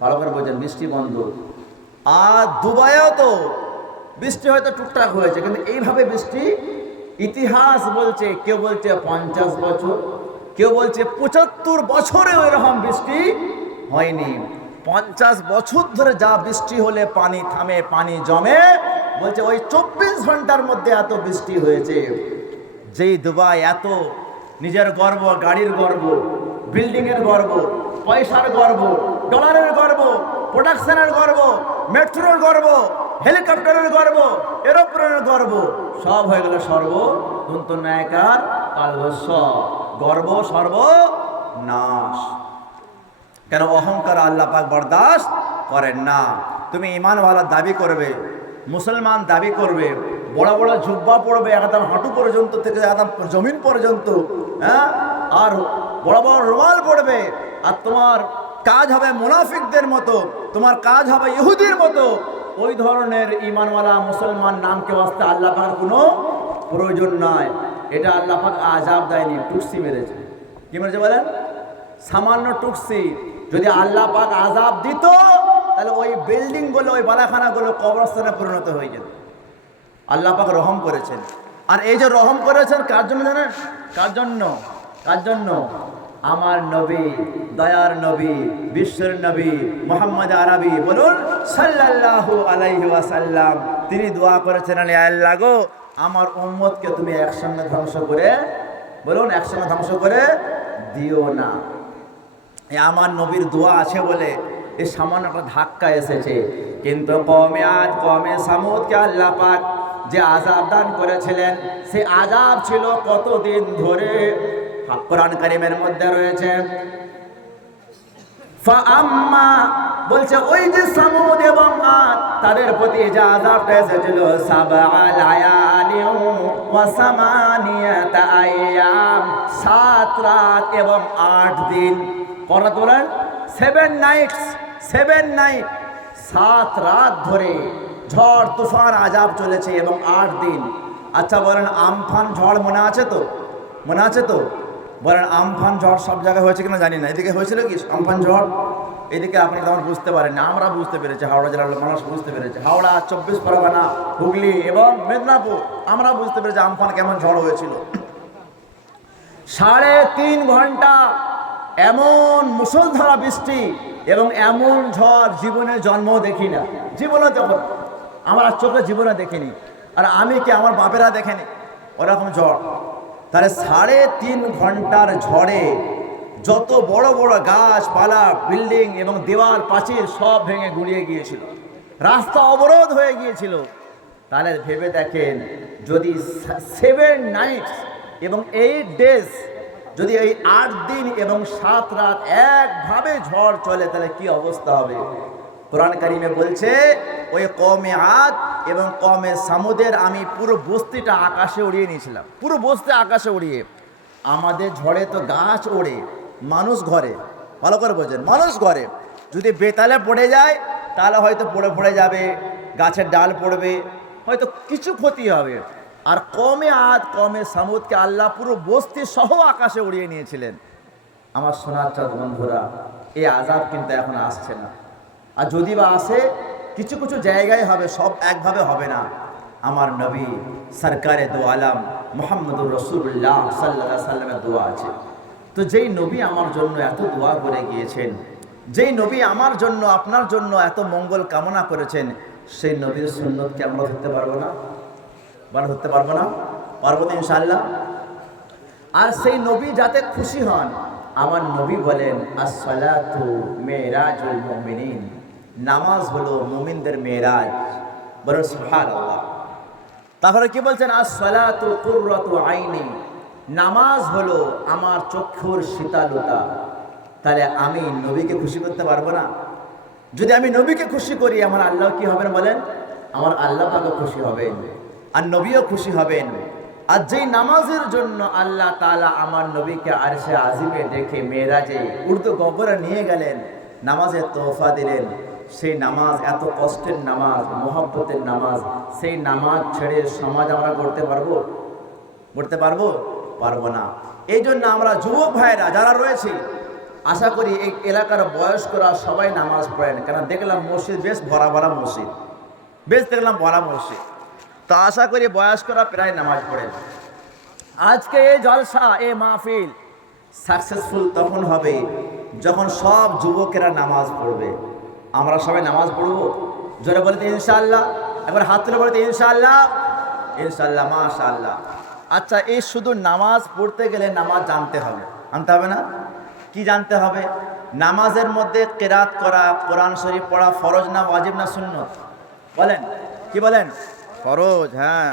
ভালো করে বলছেন, বৃষ্টি বন্ধ। আর দুবাইও তো বৃষ্টি হয়তো টুকটাক হয়েছে, কিন্তু এইভাবে বৃষ্টি ইতিহাস বলছে, কেউ বলছে 50 বছর, কেউ বলছে 75 বছরেও এরকম বৃষ্টি হয়নি। 50 বছর ধরে যা বৃষ্টি হলে পানি থামে, পানি জমে, বলছে ওই 24 ঘন্টার মধ্যে এত বৃষ্টি হয়েছে। যেই দুবাই এত নিজের গর্ব, গাড়ির গর্ব, বিল্ডিংয়ের গর্ব, পয়সার গর্ব, ডলারের গর্ব, প্রোডাকশনের গর্ব, মেট্রোর গর্ব, হেলিকপ্টারের গর্ব, এরোপ্লেনের গর্ব, সব হয়ে গেল সর্বদন্তনায়কার কালবস্য, গর্ব সর্বনাশ। কেন? অহংকার আল্লাহ পাক বরদাস্ত করেন না। তুমি ঈমানওয়ালা দাবি করবে, মুসলমান দাবি করবে, বড় বড় জুব্বা পড়বে একদম হাঁটু পর্যন্ত থেকে একদম জমিন পর্যন্ত, হ্যাঁ, আর বড় বড় রুমাল পড়বে, আর তোমার কাজ হবে মুনাফিকদের মতো, তোমার কাজ হবে ইহুদির মতো, ওই ধরনের ঈমানওয়ালা মুসলমান নামকে ওয়াস্তে আল্লাহ পাকের কোনো প্রয়োজন নাই। এটা আল্লাহ পাক আযাব দেয়নি, টুকসি মেরেছে। কি মেরেছে বলেন? সামান্য টুকসি। যদি আল্লাহ পাক আযাব দিত, তাহলে ওই বিল্ডিং গুলো, ওই বালাখানাগুলো কবরস্থানে পরিণত হয়ে যেত। আল্লাহ পাক রহম করেছেন। আর এই যে রহম করেছেন কার জন্য জানেন? কার জন্য? কার জন্য? আমার নবী, দয়ার নবী, বিশ্বের নবী মুহাম্মদ আরবি, বলুন সাল্লাল্লাহু আলাইহি ওয়াসাল্লাম। তিনি দোয়া করেছেন, আল্লাহ গো, আমার উম্মতকে তুমি একসঙ্গে ধ্বংস করে, বলুন, একসঙ্গে ধ্বংস করে দিও না। এই আমার নবীর দোয়া আছে বলে এই সামান্য একটা ধাক্কা এসেছে। কিন্তু কওমে আদ কওমে সামুদকে আল্লাহ পাক যে আযাব দান করেছিলেন, সে আযাব ছিল কতদিন ধরে। কোরআন কারীমের মধ্যে রয়েছে, ফাআম্মা, বলছে ওই যে সামুদ এবং আদ তাদের প্রতি যে আযাবটা এসেছিল, সাবআ লায়ালিন ওয়া সামানিয়াতা আইয়াম, 7 রাত এবং 8 দিন। কত বলেন? 7 নাইটস, 7 নাইট, 7 রাত ধরে ঝড় তুফান আযাব চলেছে এবং 8 দিন। আচ্ছা বলেন, আমফান ঝড় মনে আছে তো? মনে আছে তো? বলেন, আমফান ঝড় সব জায়গায় হয়েছে কিনা জানি না। এদিকে হয়েছিল কি আমফান ঝড়? এদিকে আপনারা তেমন বুঝতে পারেন না, আমরা বুঝতে পেরেছি, হাওড়া জেলার মানুষ বুঝতে পেরেছে। হাওড়া, 24 পরগনা, হুগলি এবং মেদিনীপুর, আমরা বুঝতে পেরেছি আমফান কেমন ঝড় হয়েছিল। 3.5 ঘন্টা এমন মুষলধারা বৃষ্টি এবং এমন ঝড় জীবনে জন্ম দেখি না, জীবনে যখন আমার চোখে জীবনে দেখিনি, আর আমি কি আমার বাপেরা দেখেনি ওরকম ঝড়। তাহলে 3.5 ঘন্টার ঝড়ে যত বড় বড় গাছপালা, বিল্ডিং এবং দেওয়াল প্রাচীর সব ভেঙে গুড়িয়ে গিয়েছিল, রাস্তা অবরোধ হয়ে গিয়েছিল। তাহলে ভেবে দেখেন, যদি 7 নাইটস এবং 8 ডেজ, যদি এই 8 দিন এবং 7 রাত একভাবে ঝড় চলে, তাহলে কি অবস্থা হবে। কোরআন কারিমে বলছে, ওই কওমে আদ এবং কওমে সামুদের আমি পুরো বস্তিটা আকাশে উড়িয়ে নিয়েছিলাম, পুরো বস্তি আকাশে উড়িয়ে। আমাদের ঝড়ে তো গাছ ওড়ে, মানুষ ঘরে, ভালো করে বোঝেন, মানুষ ঘরে যদি বেতালে পড়ে যায় তাহলে হয়তো পড়ে যাবে, গাছের ডাল পড়বে, হয়তো কিছু ক্ষতি হবে। আর কওমে আদ কওমে সামুদকে আল্লাহ পুরো বস্তি সহ আকাশে উড়িয়ে নিয়েছিলেন। আমার সোনার চাঁদ বন্ধুরা, এই আযাব কিন্তু এখন আসছে না, আর যদি বা আসে কিছু কিছু জায়গায় হবে, সব একভাবে হবে না। আমার নবী সরকারে দো আলম মুহাম্মদুর রাসূলুল্লাহ সাল্লাল্লাহু আলাইহি সাল্লামের দোয়া আছে। তো যেই নবী আমার জন্য এত দোয়া করে গিয়েছেন, যেই নবী আমার জন্য আপনার জন্য এত মঙ্গল কামনা করেছেন, সেই নবীর সুন্নতকে আমরা ধরতে পারবো না? ধরতে পারবো না? পারবো তো ইনশাআল্লাহ। আর সেই নবী যাতে খুশি হন, আমার নবী বলেন, as-salatu মিরাজুল মুমিনিন, নামাজ হলো মুমিনদের মেরাজ। বলেন সুবহানাল্লাহ। তারপরে কি বলছেন, as-salatu কুররাতু আইনি, নামাজ হলো আমার চক্ষুর শীতলতা। তাহলে আমি নবীকে খুশি করতে পারবো না? যদি আমি নবীকে খুশি করি, আমার আল্লাহ কি হবেন বলেন? আমার আল্লাহ পাকও খুশি হবেন, আর নবীও খুশি হবেন। আর যেই নামাজের জন্য আল্লাহ তাআলা আমার নবীকে আরশে আজিমে দেখে মেরাজে উর্দু গগরে নিয়ে গেলেন, নামাজের তোহফা দিলেন, সেই নামাজ এত কষ্টের নামাজ, মোহাব্বতের নামাজ, সেই নামাজ ছেড়ে সমাজ আমরা করতে পারবো? করতে পারবো? পারবো না। এই জন্য আমরা যুবক ভাইরা যারা রয়েছে, আশা করি এই এলাকার বয়স্করা সবাই নামাজ পড়েন, কেন দেখলাম মসজিদ বেশ ভরা ভরা মসজিদ, বেশ দেখলাম ভরা মসজিদ। তো আশা করি বয়স্করা প্রায় নামাজ পড়েন। আজকে এই জলসা, এই মাহফিল সাকসেসফুল তখন হবে যখন সব যুবকেরা নামাজ পড়বে। আমরা সবাই নামাজ পড়বো? জোরে বলতে ইনশাআল্লাহ, একবার হাত তুলে বলতে ইনশাআল্লাহ, ইনশাআল্লাহ, মাশাআল্লাহ। আচ্ছা, এই শুধু নামাজ পড়তে গেলে নামাজ জানতে হবে, জানতে হবে না? কি জানতে হবে? নামাজের মধ্যে কিরাত করা, কোরআন শরীফ পড়া ফরজ না ওয়াজিব না সুন্নত? বলেন, কি বলেন? ফরজ। হ্যাঁ,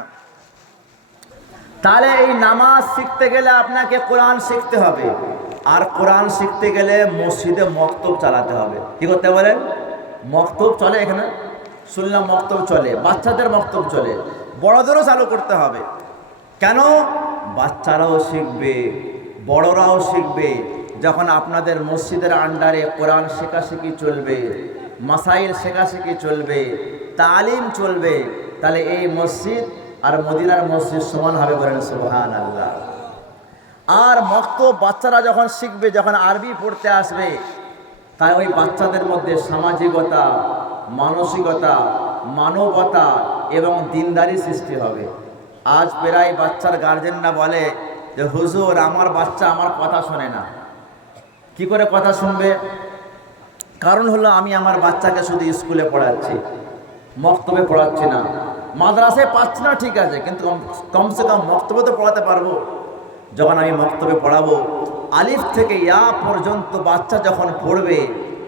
তাহলে এই নামাজ শিখতে গেলে আপনাকে কোরআন শিখতে হবে, আর কোরআন শিখতে গেলে মসজিদে মক্তব চালাতে হবে। কি করতে বলেন? মক্তব চলে এখানে, শুনলাম মক্তব চলে, বাচ্চাদের মক্তব চলে, বড়দেরও চালু করতে হবে। কেন? বাচ্চারাও শিখবে, বড়রাও শিখবে। যখন আপনাদের মসজিদের আন্ডারে কোরআন শেখাশেখি চলবে, মাসাইল শেখাশেখি চলবে, তালিম চলবে, তাহলে এই মসজিদ আর মদিনার মসজিদ সমান হবে। বলেন সুবহানাল্লাহ। আর মক্তব বাচ্চারা যখন শিখবে, যখন আরবি পড়তে আসবে, তাই ওই বাচ্চাদের মধ্যে সামাজিকতা, মানসিকতা, মানবতা এবং দিনদারি সৃষ্টি হবে। আজ প্রায় বাচ্চার গার্জেনরা বলে যে হুজুর, আমার বাচ্চা আমার কথা শোনে না। কি করে কথা শুনবে? কারণ হলো আমি আমার বাচ্চাকে শুধু স্কুলে পড়াচ্ছি, মক্তবে পড়াচ্ছি না। মাদ্রাসায় পাচ্ছি না ঠিক আছে, কিন্তু কমসে কম মক্তবে তো পড়াতে পারবো। যখন আমি মক্তবে পড়াবো, আলিফ থেকে ইয়া পর্যন্ত বাচ্চা যখন পড়বে,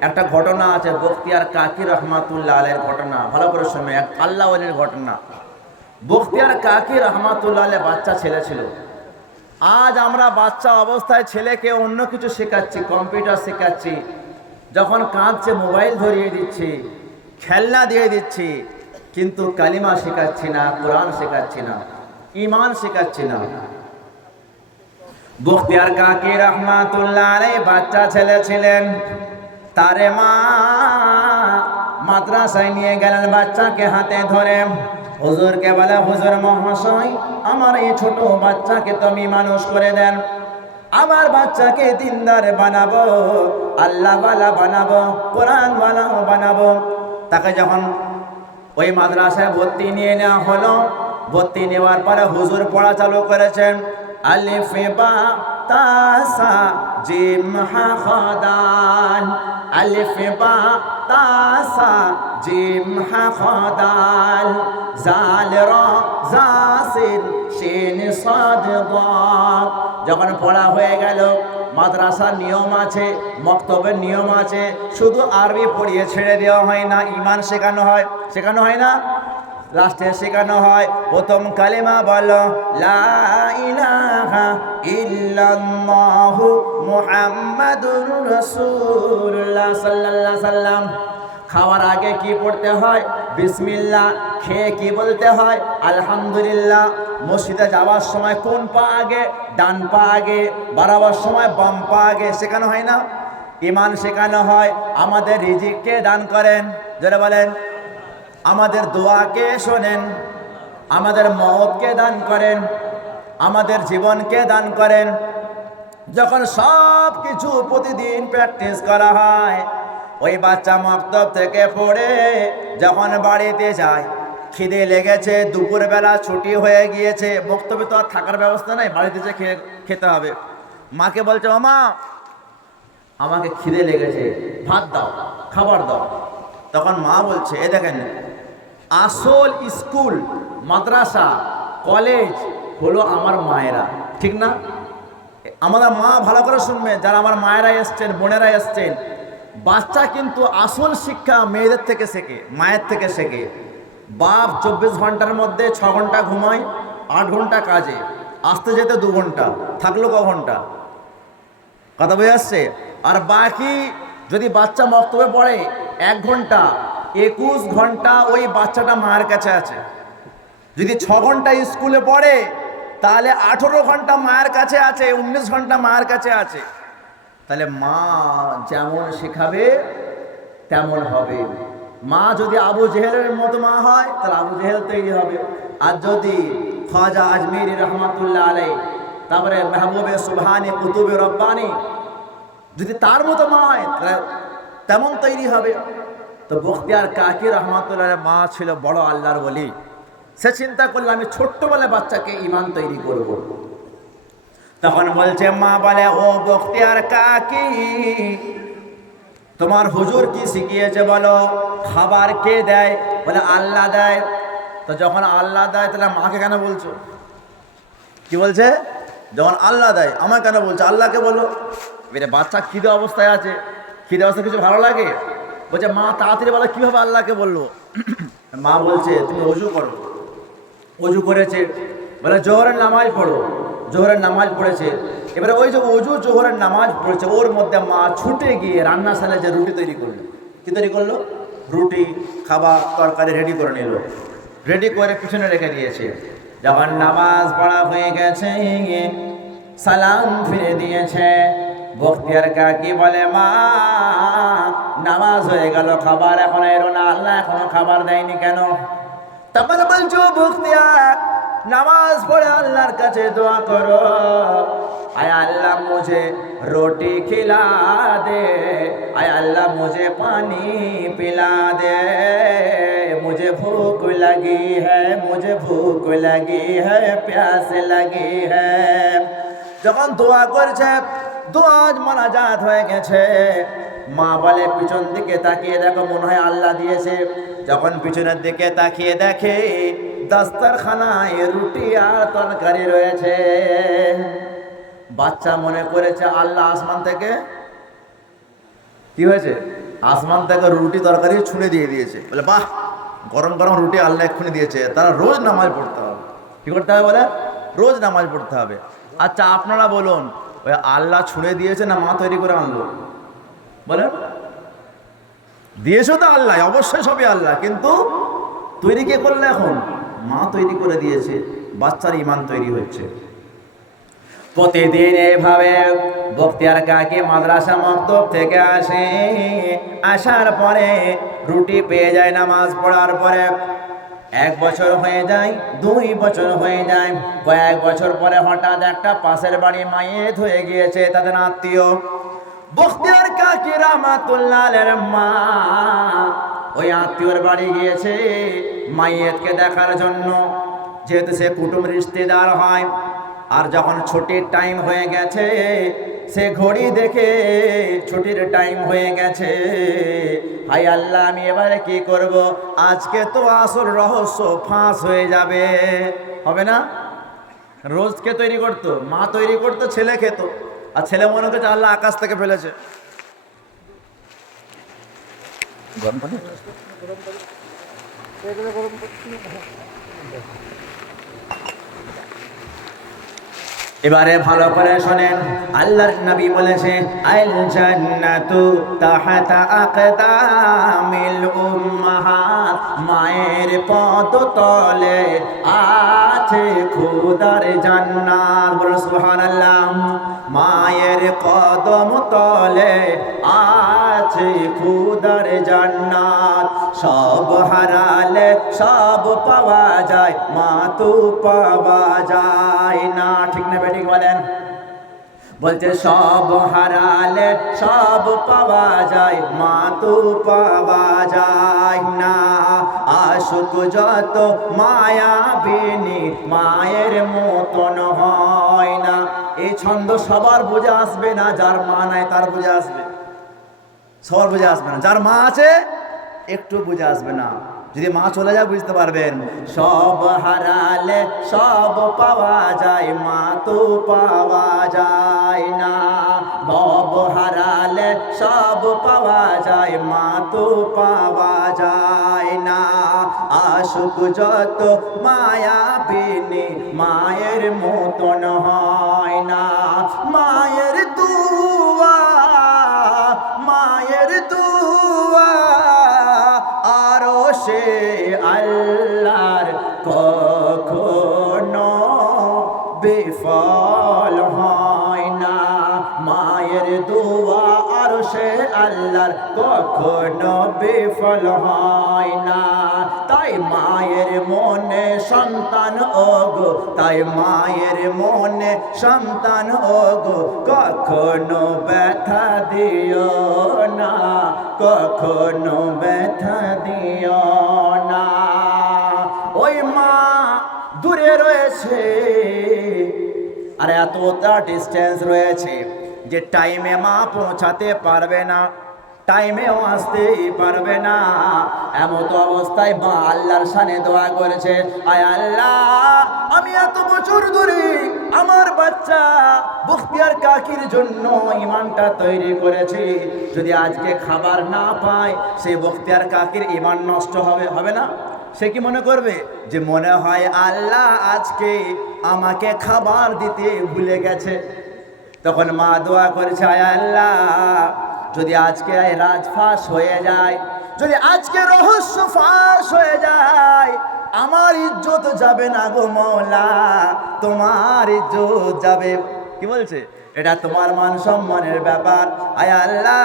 একটা ঘটনা আছে বখতিয়ার কাকি রহমাতুল্লাহ আলাইহির ঘটনা, ভালো করে শুনবে, এক আল্লাহ ওয়ালির ঘটনা। বখতিয়ার কাকি রহমাতুল্লাহ আলাইহি বাচ্চা ছেলে ছিল। আজ আমরা বাচ্চা অবস্থায় ছেলেকে অন্য কিছু শেখাচ্ছি, কম্পিউটার শেখাচ্ছি, যখন কাঁদছে মোবাইল ধরিয়ে দিচ্ছি, খেলনা দিয়ে দিচ্ছি, কিন্তু কালিমা শেখাচ্ছি না, কোরআন শেখাচ্ছি না, ঈমান শেখাচ্ছি না। বখতিয়ার কাকি রহমাতুল্লাহ আলাইহি বাচ্চা ছেলে ছিলেন, তারে মা মাদ্রাসায় নিয়ে গেলেন, বাচ্চাকে হাতে ধরে হুজুরকে বলে, হুজুর মহাশয়, আমার এই ছোট বাচ্চাকে তুমি মানুষ করে দেন, আমার বাচ্চাকে দিনদার বানাবো, আল্লাহওয়ালা বানাবো, কোরআনওয়ালা বানাবো। তাকে যখন ওই মাদ্রাসায় ভর্তি নিয়ে নেওয়া হলো, ভর্তি নেওয়ার পরে হুজুর পড়া চালু করেছেন। আলিফ বা তা সা জিম হা খা দাল, আলিফ বা তা সা জিম হা খা দাল, জাল রা জা সিন শিন সাদ দাদ। যখন পড়া হয়ে গেল, মাদ্রাসার নিয়ম আছে, মক্তবের নিয়ম আছে, শুধু আরবি পড়িয়ে ছেড়ে দেওয়া হয় না, ঈমান শেখানো হয়, শেখানো হয় না? লাস্টে শেখানো হয় প্রথম কালেমা বলো লা ইলাহা ইল্লাল্লাহু মুহাম্মাদুর রাসূলুল্লাহ সাল্লাল্লাহু আলাইহি সাল্লাম। খাওয়ার আগে কি পড়তে হয়? বিসমিল্লাহ। খেয়ে কি বলতে হয়? আলহামদুলিল্লাহ। মসজিদে যাওয়ার সময় কোন পা আগে? ডান পা আগে। বাড়াবার সময় বাম পা আগে। শেখানো হয় না? ঈমান শেখানো হয়। আমাদের রিজিককে দান করেন, যারা বলেন আমাদের দোয়াকে শোনেন, আমাদের মওতকে দান করেন, আমাদের জীবনকে দান করেন। যখন সব কিছু প্রতিদিন প্র্যাকটিস করা হয়, ওই বাচ্চা মক্তব থেকে পড়ে যখন বাড়িতে যায়, খিদে লেগেছে, দুপুরবেলা ছুটি হয়ে গিয়েছে, মক্তবে তো আর থাকার ব্যবস্থা নাই, বাড়িতে যে খেতে হবে। মাকে বলছে ও মা, আমাকে খিদে লেগেছে, ভাত দাও, খাবার দাও। তখন মা বলছে এ দেখেন, আসল স্কুল, মাদ্রাসা, কলেজ হলো আমার মায়েরা, ঠিক না? আমাদের মা ভালো করে শুনবেন, যারা আমার মায়েরা এসছেন, বোনেরা এসছেন, বাচ্চা কিন্তু আসল শিক্ষা মেয়েদের থেকে শেখে, মায়ের থেকে শেখে। বাপ 24 ঘন্টার মধ্যে 6 ঘন্টা ঘুমায়, 8 ঘন্টা কাজে, আসতে যেতে 2 ঘন্টা, থাকলো ক ঘন্টা? কথা বুঝে আসছে? আর বাকি যদি বাচ্চা মক্তবে পড়ে 1 ঘন্টা, 21 ঘন্টা ওই বাচ্চাটা মায়ের কাছে আছে। যদি 6 ঘন্টা স্কুলে পড়ে, তাহলে 18 ঘন্টা মায়ের কাছে আছে, 19 ঘন্টা মায়ের কাছে আছে। তাহলে মা যেমন শেখাবে তেমন হবে। মা যদি আবু জেহেলের মতো মা হয়, তাহলে আবু জেহেল তৈরি হবে। আর যদি খাজা আজমিরি রহমাতুল্লাহ আলাইহি, তারপরে মেহবুবে সুবহানি, কুতুবে রব্বানি, যদি তার মতো মা হয়, তাহলে তেমন তৈরি হবে। তো বখতিয়ার কাকি রহমাতুল্লাহ মা ছিল বড় আল্লাহর ওলি। সে চিন্তা করলে আমি ছোট্টবেলায় বাচ্চাকে ঈমান তৈরি করব। তখন বলছে মা, বলে ও বখতিয়ার কাকি, তোমার হুজুর কি শিখিয়েছে বলো? খাবার কে দেয়? বলে আল্লাহ দেয়। তো যখন আল্লাহ দেয়, তাহলে মাকে কেন বলছো? কি বলছে? যখন আল্লাহ দেয় আমায় কেন বলছো? আল্লাহকে বলো। এবারে বাচ্চা খিদে অবস্থায় আছে, খিদে অবস্থায় কিছু ভালো লাগে? বলছে মা তাড়াতাড়ি বলো, কীভাবে আল্লাহকে বললো? মা বলছে তুমি অজু করো। অজু করেছে, বলে জোহরের নামাজ পড়ো। জোহরের নামাজ পড়েছে। এবারে ওই যে অজু জোহরের নামাজ পড়েছে, ওর মধ্যে মা ছুটে গিয়ে রান্নাশালে যে রুটি তৈরি করলো। কি তৈরি করলো? রুটি, খাবার, তরকারি রেডি করে নিল। রেডি করে পিছনে রেখে দিয়েছে। যখন নামাজ পড়া হয়ে গেছে, সালাম ফিরে দিয়েছে, বখতিয়ার কাকি বলে মা, নামাজ হয়ে গেল, খাবার এখন এলো না, আল্লাহ এখনো খাবার দেয়নি কেন? তারপরে বলছো বখতিয়ার, নামাজ পড়ে আল্লাহর কাছে দোয়া করো, আয় আল্লাহ মুঝে रोटी खिला दे, आय अल्लाह मुझे पानी पिला दे, मुझे भूख लगी है, मुझे भूख लगी है, प्यास लगी है। যখন দোয়া করছে, দোয়া মোনাজাত হয়ে গেছে, মা বলে পিছন দিকে তাকিয়ে দেখো, মনে হয় আল্লাহ দিয়েছে। যখন পিছনের দিকে তাকিয়ে দেখে, দস্তরখানায় রুটি আর তরকারি রয়েছে। বাচ্চা মনে করেছে আল্লাহ আসমান থেকে কি হয়েছে? আসমান থেকে রুটি তরকারি ছুঁড়ে দিয়ে দিয়েছে। বলে বাহ, গরম গরম রুটি আল্লাহ এক্ষুনি দিয়েছে। তারা রোজ নামাজ পড়তে হবে। কি করতে হবে বলে? রোজ নামাজ পড়তে হবে। আচ্ছা আপনারা বলুন, ওই আল্লাহ ছুঁড়ে দিয়েছে না মা তৈরি করে আনলো? বলেন। দিয়েছে তো আল্লাহ, অবশ্যই সবই আল্লাহ, কিন্তু তৈরি কে করলে? এখন মা তৈরি করে দিয়েছে। বাচ্চার ঈমান তৈরি হচ্ছে। প্রতিদিন এইভাবে বখতিয়ার কাকি মাদ্রাসা মক্তব থেকে আসে। আসার পরে রুটি পেয়ে যায় নামাজ পড়ার পরে। 1 বছর হয়ে যায়, 2 বছর হয়ে যায়, কয়েক বছর পরে হঠাৎ একটা পাশের বাড়ি মাইয়েত হয়ে গিয়েছে, তাদের আত্মীয়। বখতিয়ার কাকি রহমাতুল্লাহ আলাইহির মা ওই আত্মীয়র বাড়ি গিয়েছে মাইয়েতকে দেখার জন্য, যেহেতু সে কুটুম রিশতেদার হয়। আর যখন ছুটির টাইম হয়ে গেছে, সে ঘড়ি দেখে ছুটির টাইম হয়ে গেছে, হায় আল্লাহ আমি এবারে কি করব, আজকে তো আসল রহস্য ফাঁস হয়ে যাবে। হবে না? রোজ কে তৈরি করতো? মা তৈরি করতো, ছেলে খেত, আর ছেলে মনে করছে আল্লাহ আকাশ থেকে ফেলেছে। গরম পানি এবারে ভালো করে শোনেন, আল্লাহর নবী বলেছে আল জান্নাতু তাহতা আকদামিল উম্মাহাত, মায়ের পদতলে আছে খোদার জান্নাত। বলুন সুবহানাল্লাহ। মায়ের কদম তলে আছে খোদার জান্নাত। সব হারালে সব পাওয়া যায়, মা তো পাওয়া যায় না। ঠিক না বেঠিক বলেন? বলছে সব হারালে সব পাওয়া যায়, মা তো পাওয়া যায় না। আশুক যত মায়াবিনী, মায়ের মতন হয় না। এই ছন্দ সবার বুঝে আসবে না, যার মা নাই তার বুঝে আসবে। সবার বুঝে আসবে না, যার মা আছে একটু বুঝে আসবে না। যদি মা চলে যায় বুঝতে পারবেন। সব হারালে সব পাওয়া যায়, মা তো পাওয়া যায় না। সব হারালে সব পাওয়া যায়, মা তো পাওয়া যায় না। আশুক যত মায়াবিনী, মায়ের মতন হয় না। মায়ের দুয়া, মায়ের দুয়া আরো সে আল্লাহর কখনো বিফল হয় না। মায়ের দুয়া আরো সে আল্লাহর কখনো বিফল হয় না। তাই মায়ের মনে সন্তান ওগো, তাই মায়ের মনে সন্তান ওগো, কখনো ব্যথা দিও না, কখনো ব্যথা দিও না। ওই মা দূরে রয়েছে, আর এতটা ডিস্টেন্স রয়েছে যে টাইমে মা পৌঁছাতে পারবে না, টাইমেও আসতেই পারবে না। এমত অবস্থায় মা আল্লাহর সানে দোয়া করেছে, আয় আল্লাহ আমি এত বছর ধরে আমার বাচ্চা বখতিয়ার কাকির জন্য ইমানটা তৈরি করেছি, যদি আজকে খাবার না পায় সেই বখতিয়ার কাকির ইমান নষ্ট হবে, হবে না? সে কি মনে করবে যে মনে হয় আল্লাহ আজকে আমাকে খাবার দিতে ভুলে গেছে। তখন মা দোয়া করেছে, আয় আল্লাহ যদি আজকে রাজ ফাঁস হয়ে যায়, যদি আজকে রহস্য ফাঁস হয়ে যায়, আমার ইজ্জত যাবে না গো মওলা, তোমার ইজ্জত যাবে। কি বলছে? এটা তোমার মান সম্মানের ব্যাপার। আয় আল্লাহ,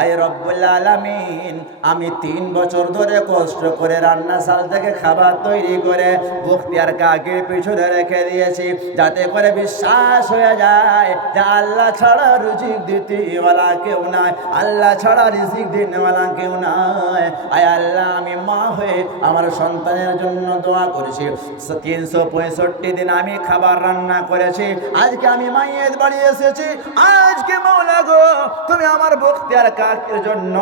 আয় রব্বুল আলামিন, আমি 3 বছর ধরে কষ্ট করে রান্নাশাল থেকে খাবার তৈরি করে বখতিয়ার কাকির পিছনে রেখে দিয়েছি, যাতে করে বিশ্বাস হয়ে যায় যে আল্লাহ ছাড়া রিজিক দিতেওয়ালা কেউ নাই, আল্লাহ ছাড়া রিজিক দিনেওয়ালা কেউ নাই। আয় আল্লাহ আমি মা হয়ে আমার সন্তানের জন্য দোয়া করেছি, 365 দিন আমি খাবার রান্না করেছি, আজকে আমি মায়ের বাড়ি এসেছি, আজকে মাওলা গো তুমি আমার বখতিয়ার কাকির জন্য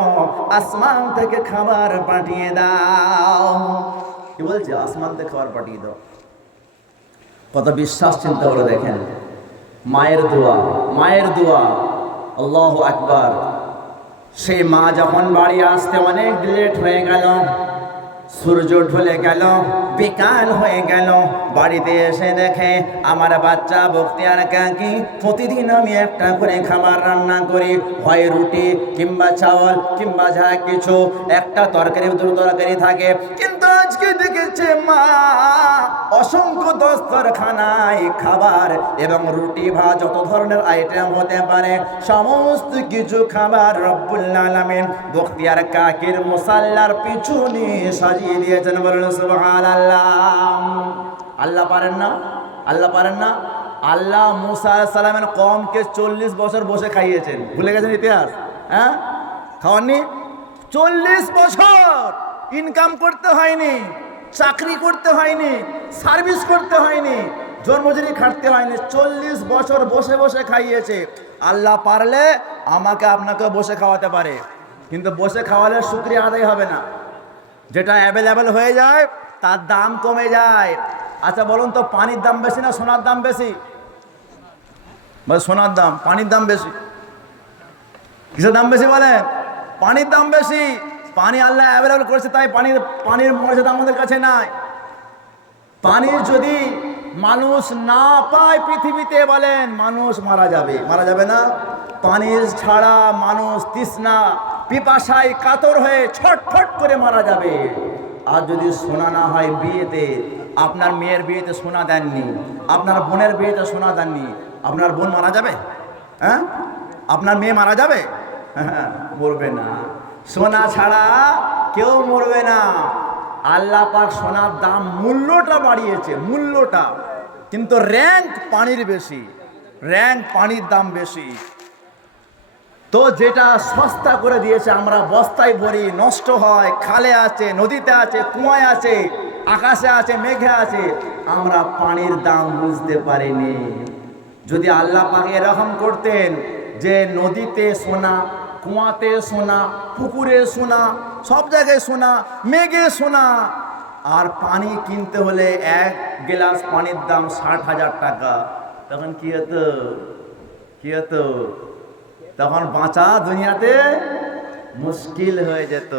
আসমান থেকে খাবার পাঠিয়ে দাও। কি বলছে? আসমান থেকে খাবার পাঠিয়ে দাও। কত বিশ্বাস, চিন্তা করে দেখেন। মায়ের দোয়া, মায়ের দোয়া, আল্লাহু আকবার। সেই মা যখন বাড়ি আসতে অনেক লেট হয়ে গেল, সূর্য ঢলে গেল, বিকাল হয়ে গেল, বাড়িতে এসে দেখে আমার বাচ্চা বখতিয়ার কাকি প্রতিদিন আমি একটা করে খাবার রান্না করি, হয় রুটি কিংবা চাওয়াল কিংবা যা কিছু একটা তরকারি, দুটো তরকারি থাকে, কিন্তু আজকে দেখেছে মা অসংখ্য দস্তরখানায় খাবার এবং রুটি ভাত যত ধরনের আইটেম হতে পারে সমস্ত কিছু খাবার রব্বুল আলামিন বখতিয়ার কাকির মুসাল্লার পিছনে সাজিয়ে দিয়েছেন। বলেন সুবহানাল্লাহ। আল্লাহ পারেন না? আল্লাহ পারেন না? আল্লাহ মুসা আলাইহিস সালামের কওমকে 40 বছর বসে খাইয়েছেন। ভুলে গেছেন ইতিহাস? হ্যাঁ, খাওয়াননি? 40 বছর ইনকাম করতে হয়নি, চাকরি করতে হয়নি, সার্ভিস করতে হয়নি, জোর মজুরি খাটতে হয়নি, 40 বছর বসে বসে খাইয়েছে। আল্লাহ পারলে আমাকে আপনাকে বসে খাওয়াতে পারে, কিন্তু বসে খাওয়ালে শুকরিয়া আদায় হবে না। যেটা অ্যাভেলেবেল হয়ে যায় তার দাম কমে যায়। আচ্ছা বলুন তো, পানির দাম বেশি না সোনার দাম বেশি? সোনার দাম, পানির দাম বেশি। কিসের দাম বেশি বলেন? পানির দাম বেশি। পানি আল্লাহ অ্যাভেলেবেল করেছে, তাই পানির মর্যাদা আমাদের কাছে নাই। পানি যদি মানুষ না পায় পৃথিবীতে, বলেন মানুষ মারা যাবে, মারা যাবে না? পানি ছাড়া মানুষ তৃষ্ণা পিপাসায় কাতর হয়ে ছটফট করে মারা যাবে। আর যদি সোনা না হয় বিয়েতে, আপনার মেয়ের বিয়েতে সোনা দেননি, আপনার বোনের বিয়েতে সোনা দেননি, আপনার বোন মারা যাবে? হ্যাঁ, আপনার মেয়ে মারা যাবে? হ্যাঁ, মরবে না। সোনা ছাড়া কেউ মরবে না। আল্লাহ পাক সোনার দাম মূল্যটা বাড়িয়েছে, মূল্যটা, কিন্তু র্যাঙ্ক পানির বেশি, র্যাঙ্ক পানির দাম বেশি। তো যেটা সস্তা করে দিয়েছে আমরা বস্তায় ভরি, নষ্ট হয়, খালে আছে, নদীতে আছে, কুয়ায় আছে, আকাশে আছে, মেঘে আছে, আমরা পানির দাম বুঝতে পারিনি। যদি আল্লাহ পাক এরকম করতেন যে নদীতে সোনা, কুয়াতে সোনা, পুকুরে সোনা, সব জায়গায় সোনা, মেঘে সোনা, আর পানি কিনতে হলে 1 গ্লাস পানির দাম 60,000 টাকা, তখন কি হতো? কি হতো? তখন বাঁচা দুনিয়াতে মুশকিল হয়ে যেত।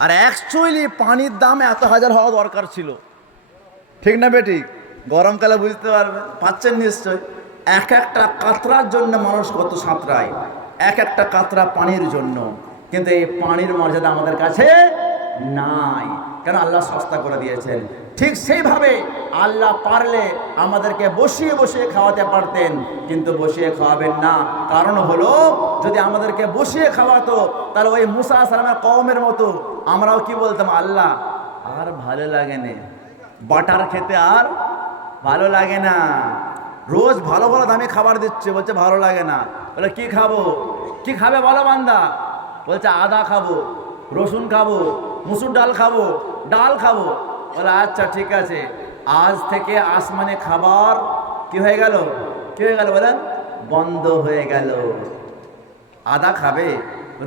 আর অ্যাকচুয়ালি পানির দাম এত হাজার হওয়া দরকার ছিল, ঠিক না বেটি? গরমকালে বুঝতে পারবেন, পাচ্ছেন নিশ্চয়। এক একটা কাতরার জন্য মানুষ কত সাঁতরায়, এক একটা কাতরা পানির জন্য। কিন্তু এই পানির মর্যাদা আমাদের কাছে নাই, কেন? আল্লাহ সস্তা করে দিয়েছেন। ঠিক সেইভাবে আল্লাহ পারলে আমাদেরকে বসিয়ে বসিয়ে খাওয়াতে পারতেন, কিন্তু বসিয়ে খাওয়াবেন না। কারণ হলো, যদি আমাদেরকে বসিয়ে খাওয়াতো তাহলে ওই মুসা সালামের কওমের মতো আমরাও কি বলতাম? আল্লাহ আর ভালো লাগে না, বাটার খেতে আর ভালো লাগে না, রোজ ভালো ভালো দামি খাবার দিচ্ছে, বলছে ভালো লাগে না। বলে কি খাবো? কি খাবে বলো বান্দা? বলছে আদা খাবো, রসুন খাবো, মুসুর ডাল খাবো, ডাল খাবো। বলে আচ্ছা ঠিক আছে, আজ থেকে আসমানে খাবার কি হয়ে গেল? কি হয়ে গেল বলেন? বন্ধ হয়ে গেল। আদা খাবে,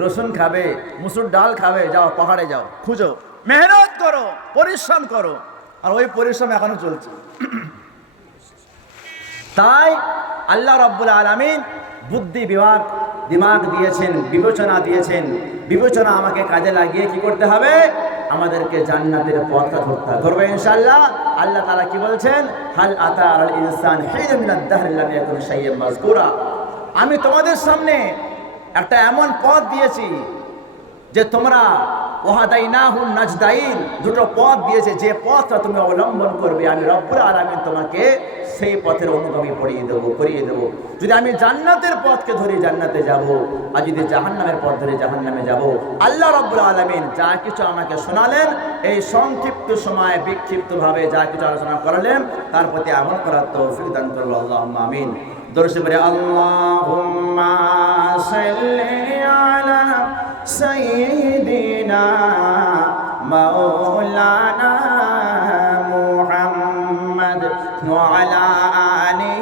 রসুন খাবে, মুসুর ডাল খাবে, যাও পাহাড়ে যাও, খুঁজো, মেহনত করো, পরিশ্রম করো। আর ওই পরিশ্রম এখনো চলছে। তাই আল্লাহ রাব্বুল আলামিন বুদ্ধি দিমাগ দিয়েছেন, বিবেচনা দিয়েছেন। বিবেচনা আমাকে কাজে লাগিয়ে কি করতে হবে? আমাদেরকে জান্নাতের পথটা ধরতে হবে ইনশাআল্লাহ। আল্লাহ তাআলা কি বলছেন? হাল আতা আল ইনসান হিন মিনাদ দাহরি লাম ইয়াকুন শাইয়্যান মাযকুরা। আমি তোমাদের সামনে একটা এমন পথ দিয়েছি যে তোমরা ওয়াহাদাইনাহুন নাজদাইন, দুটো পথ দিয়েছে, যে পথটা তুমি অবলম্বন করবে আমি রব্বুল আলামিন তোমাকে সেই পথের অনুগামী করিয়ে দেবো। যদি আমি জান্নাতের পথকে ধরে জান্নাতে যাব, আর যদি জাহান্নামের পথ ধরে জাহান্নামে যাব। আল্লাহ রব্বুল আলামিন যা কিছু আমাকে শোনালেন, এই সংক্ষিপ্ত সময়ে বিক্ষিপ্তভাবে যা কিছু আলোচনা করালেন, তার প্রতি আমল করার তৌফিক দান করুন, আল্লাহুম্মা আমিন। দরুদ পড়ে আল্লাহুম্মা সাল্লি আলা সাইয়্যিদিনা মাওলানা মুহাম্মদ ওয়া আলা আলি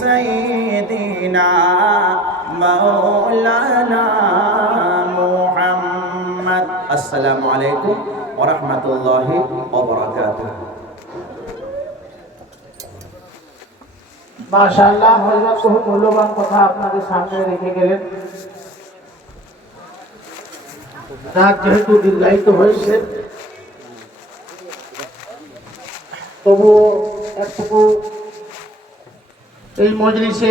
সাইয়্যিদিনা মাওলানা মুহাম্মদ। আসসালামু আলাইকুম ওয়া রাহমাতুল্লাহি ওয়া বারাকাতুহু। মাশাআল্লাহ, হযরত বহু মূল্যবান কথা আপনাদের সামনে রেখে গেলেন। রাত যেহেতু দীর্ঘায়িত হয়েছে, তবু একটুকু এই মজলিসে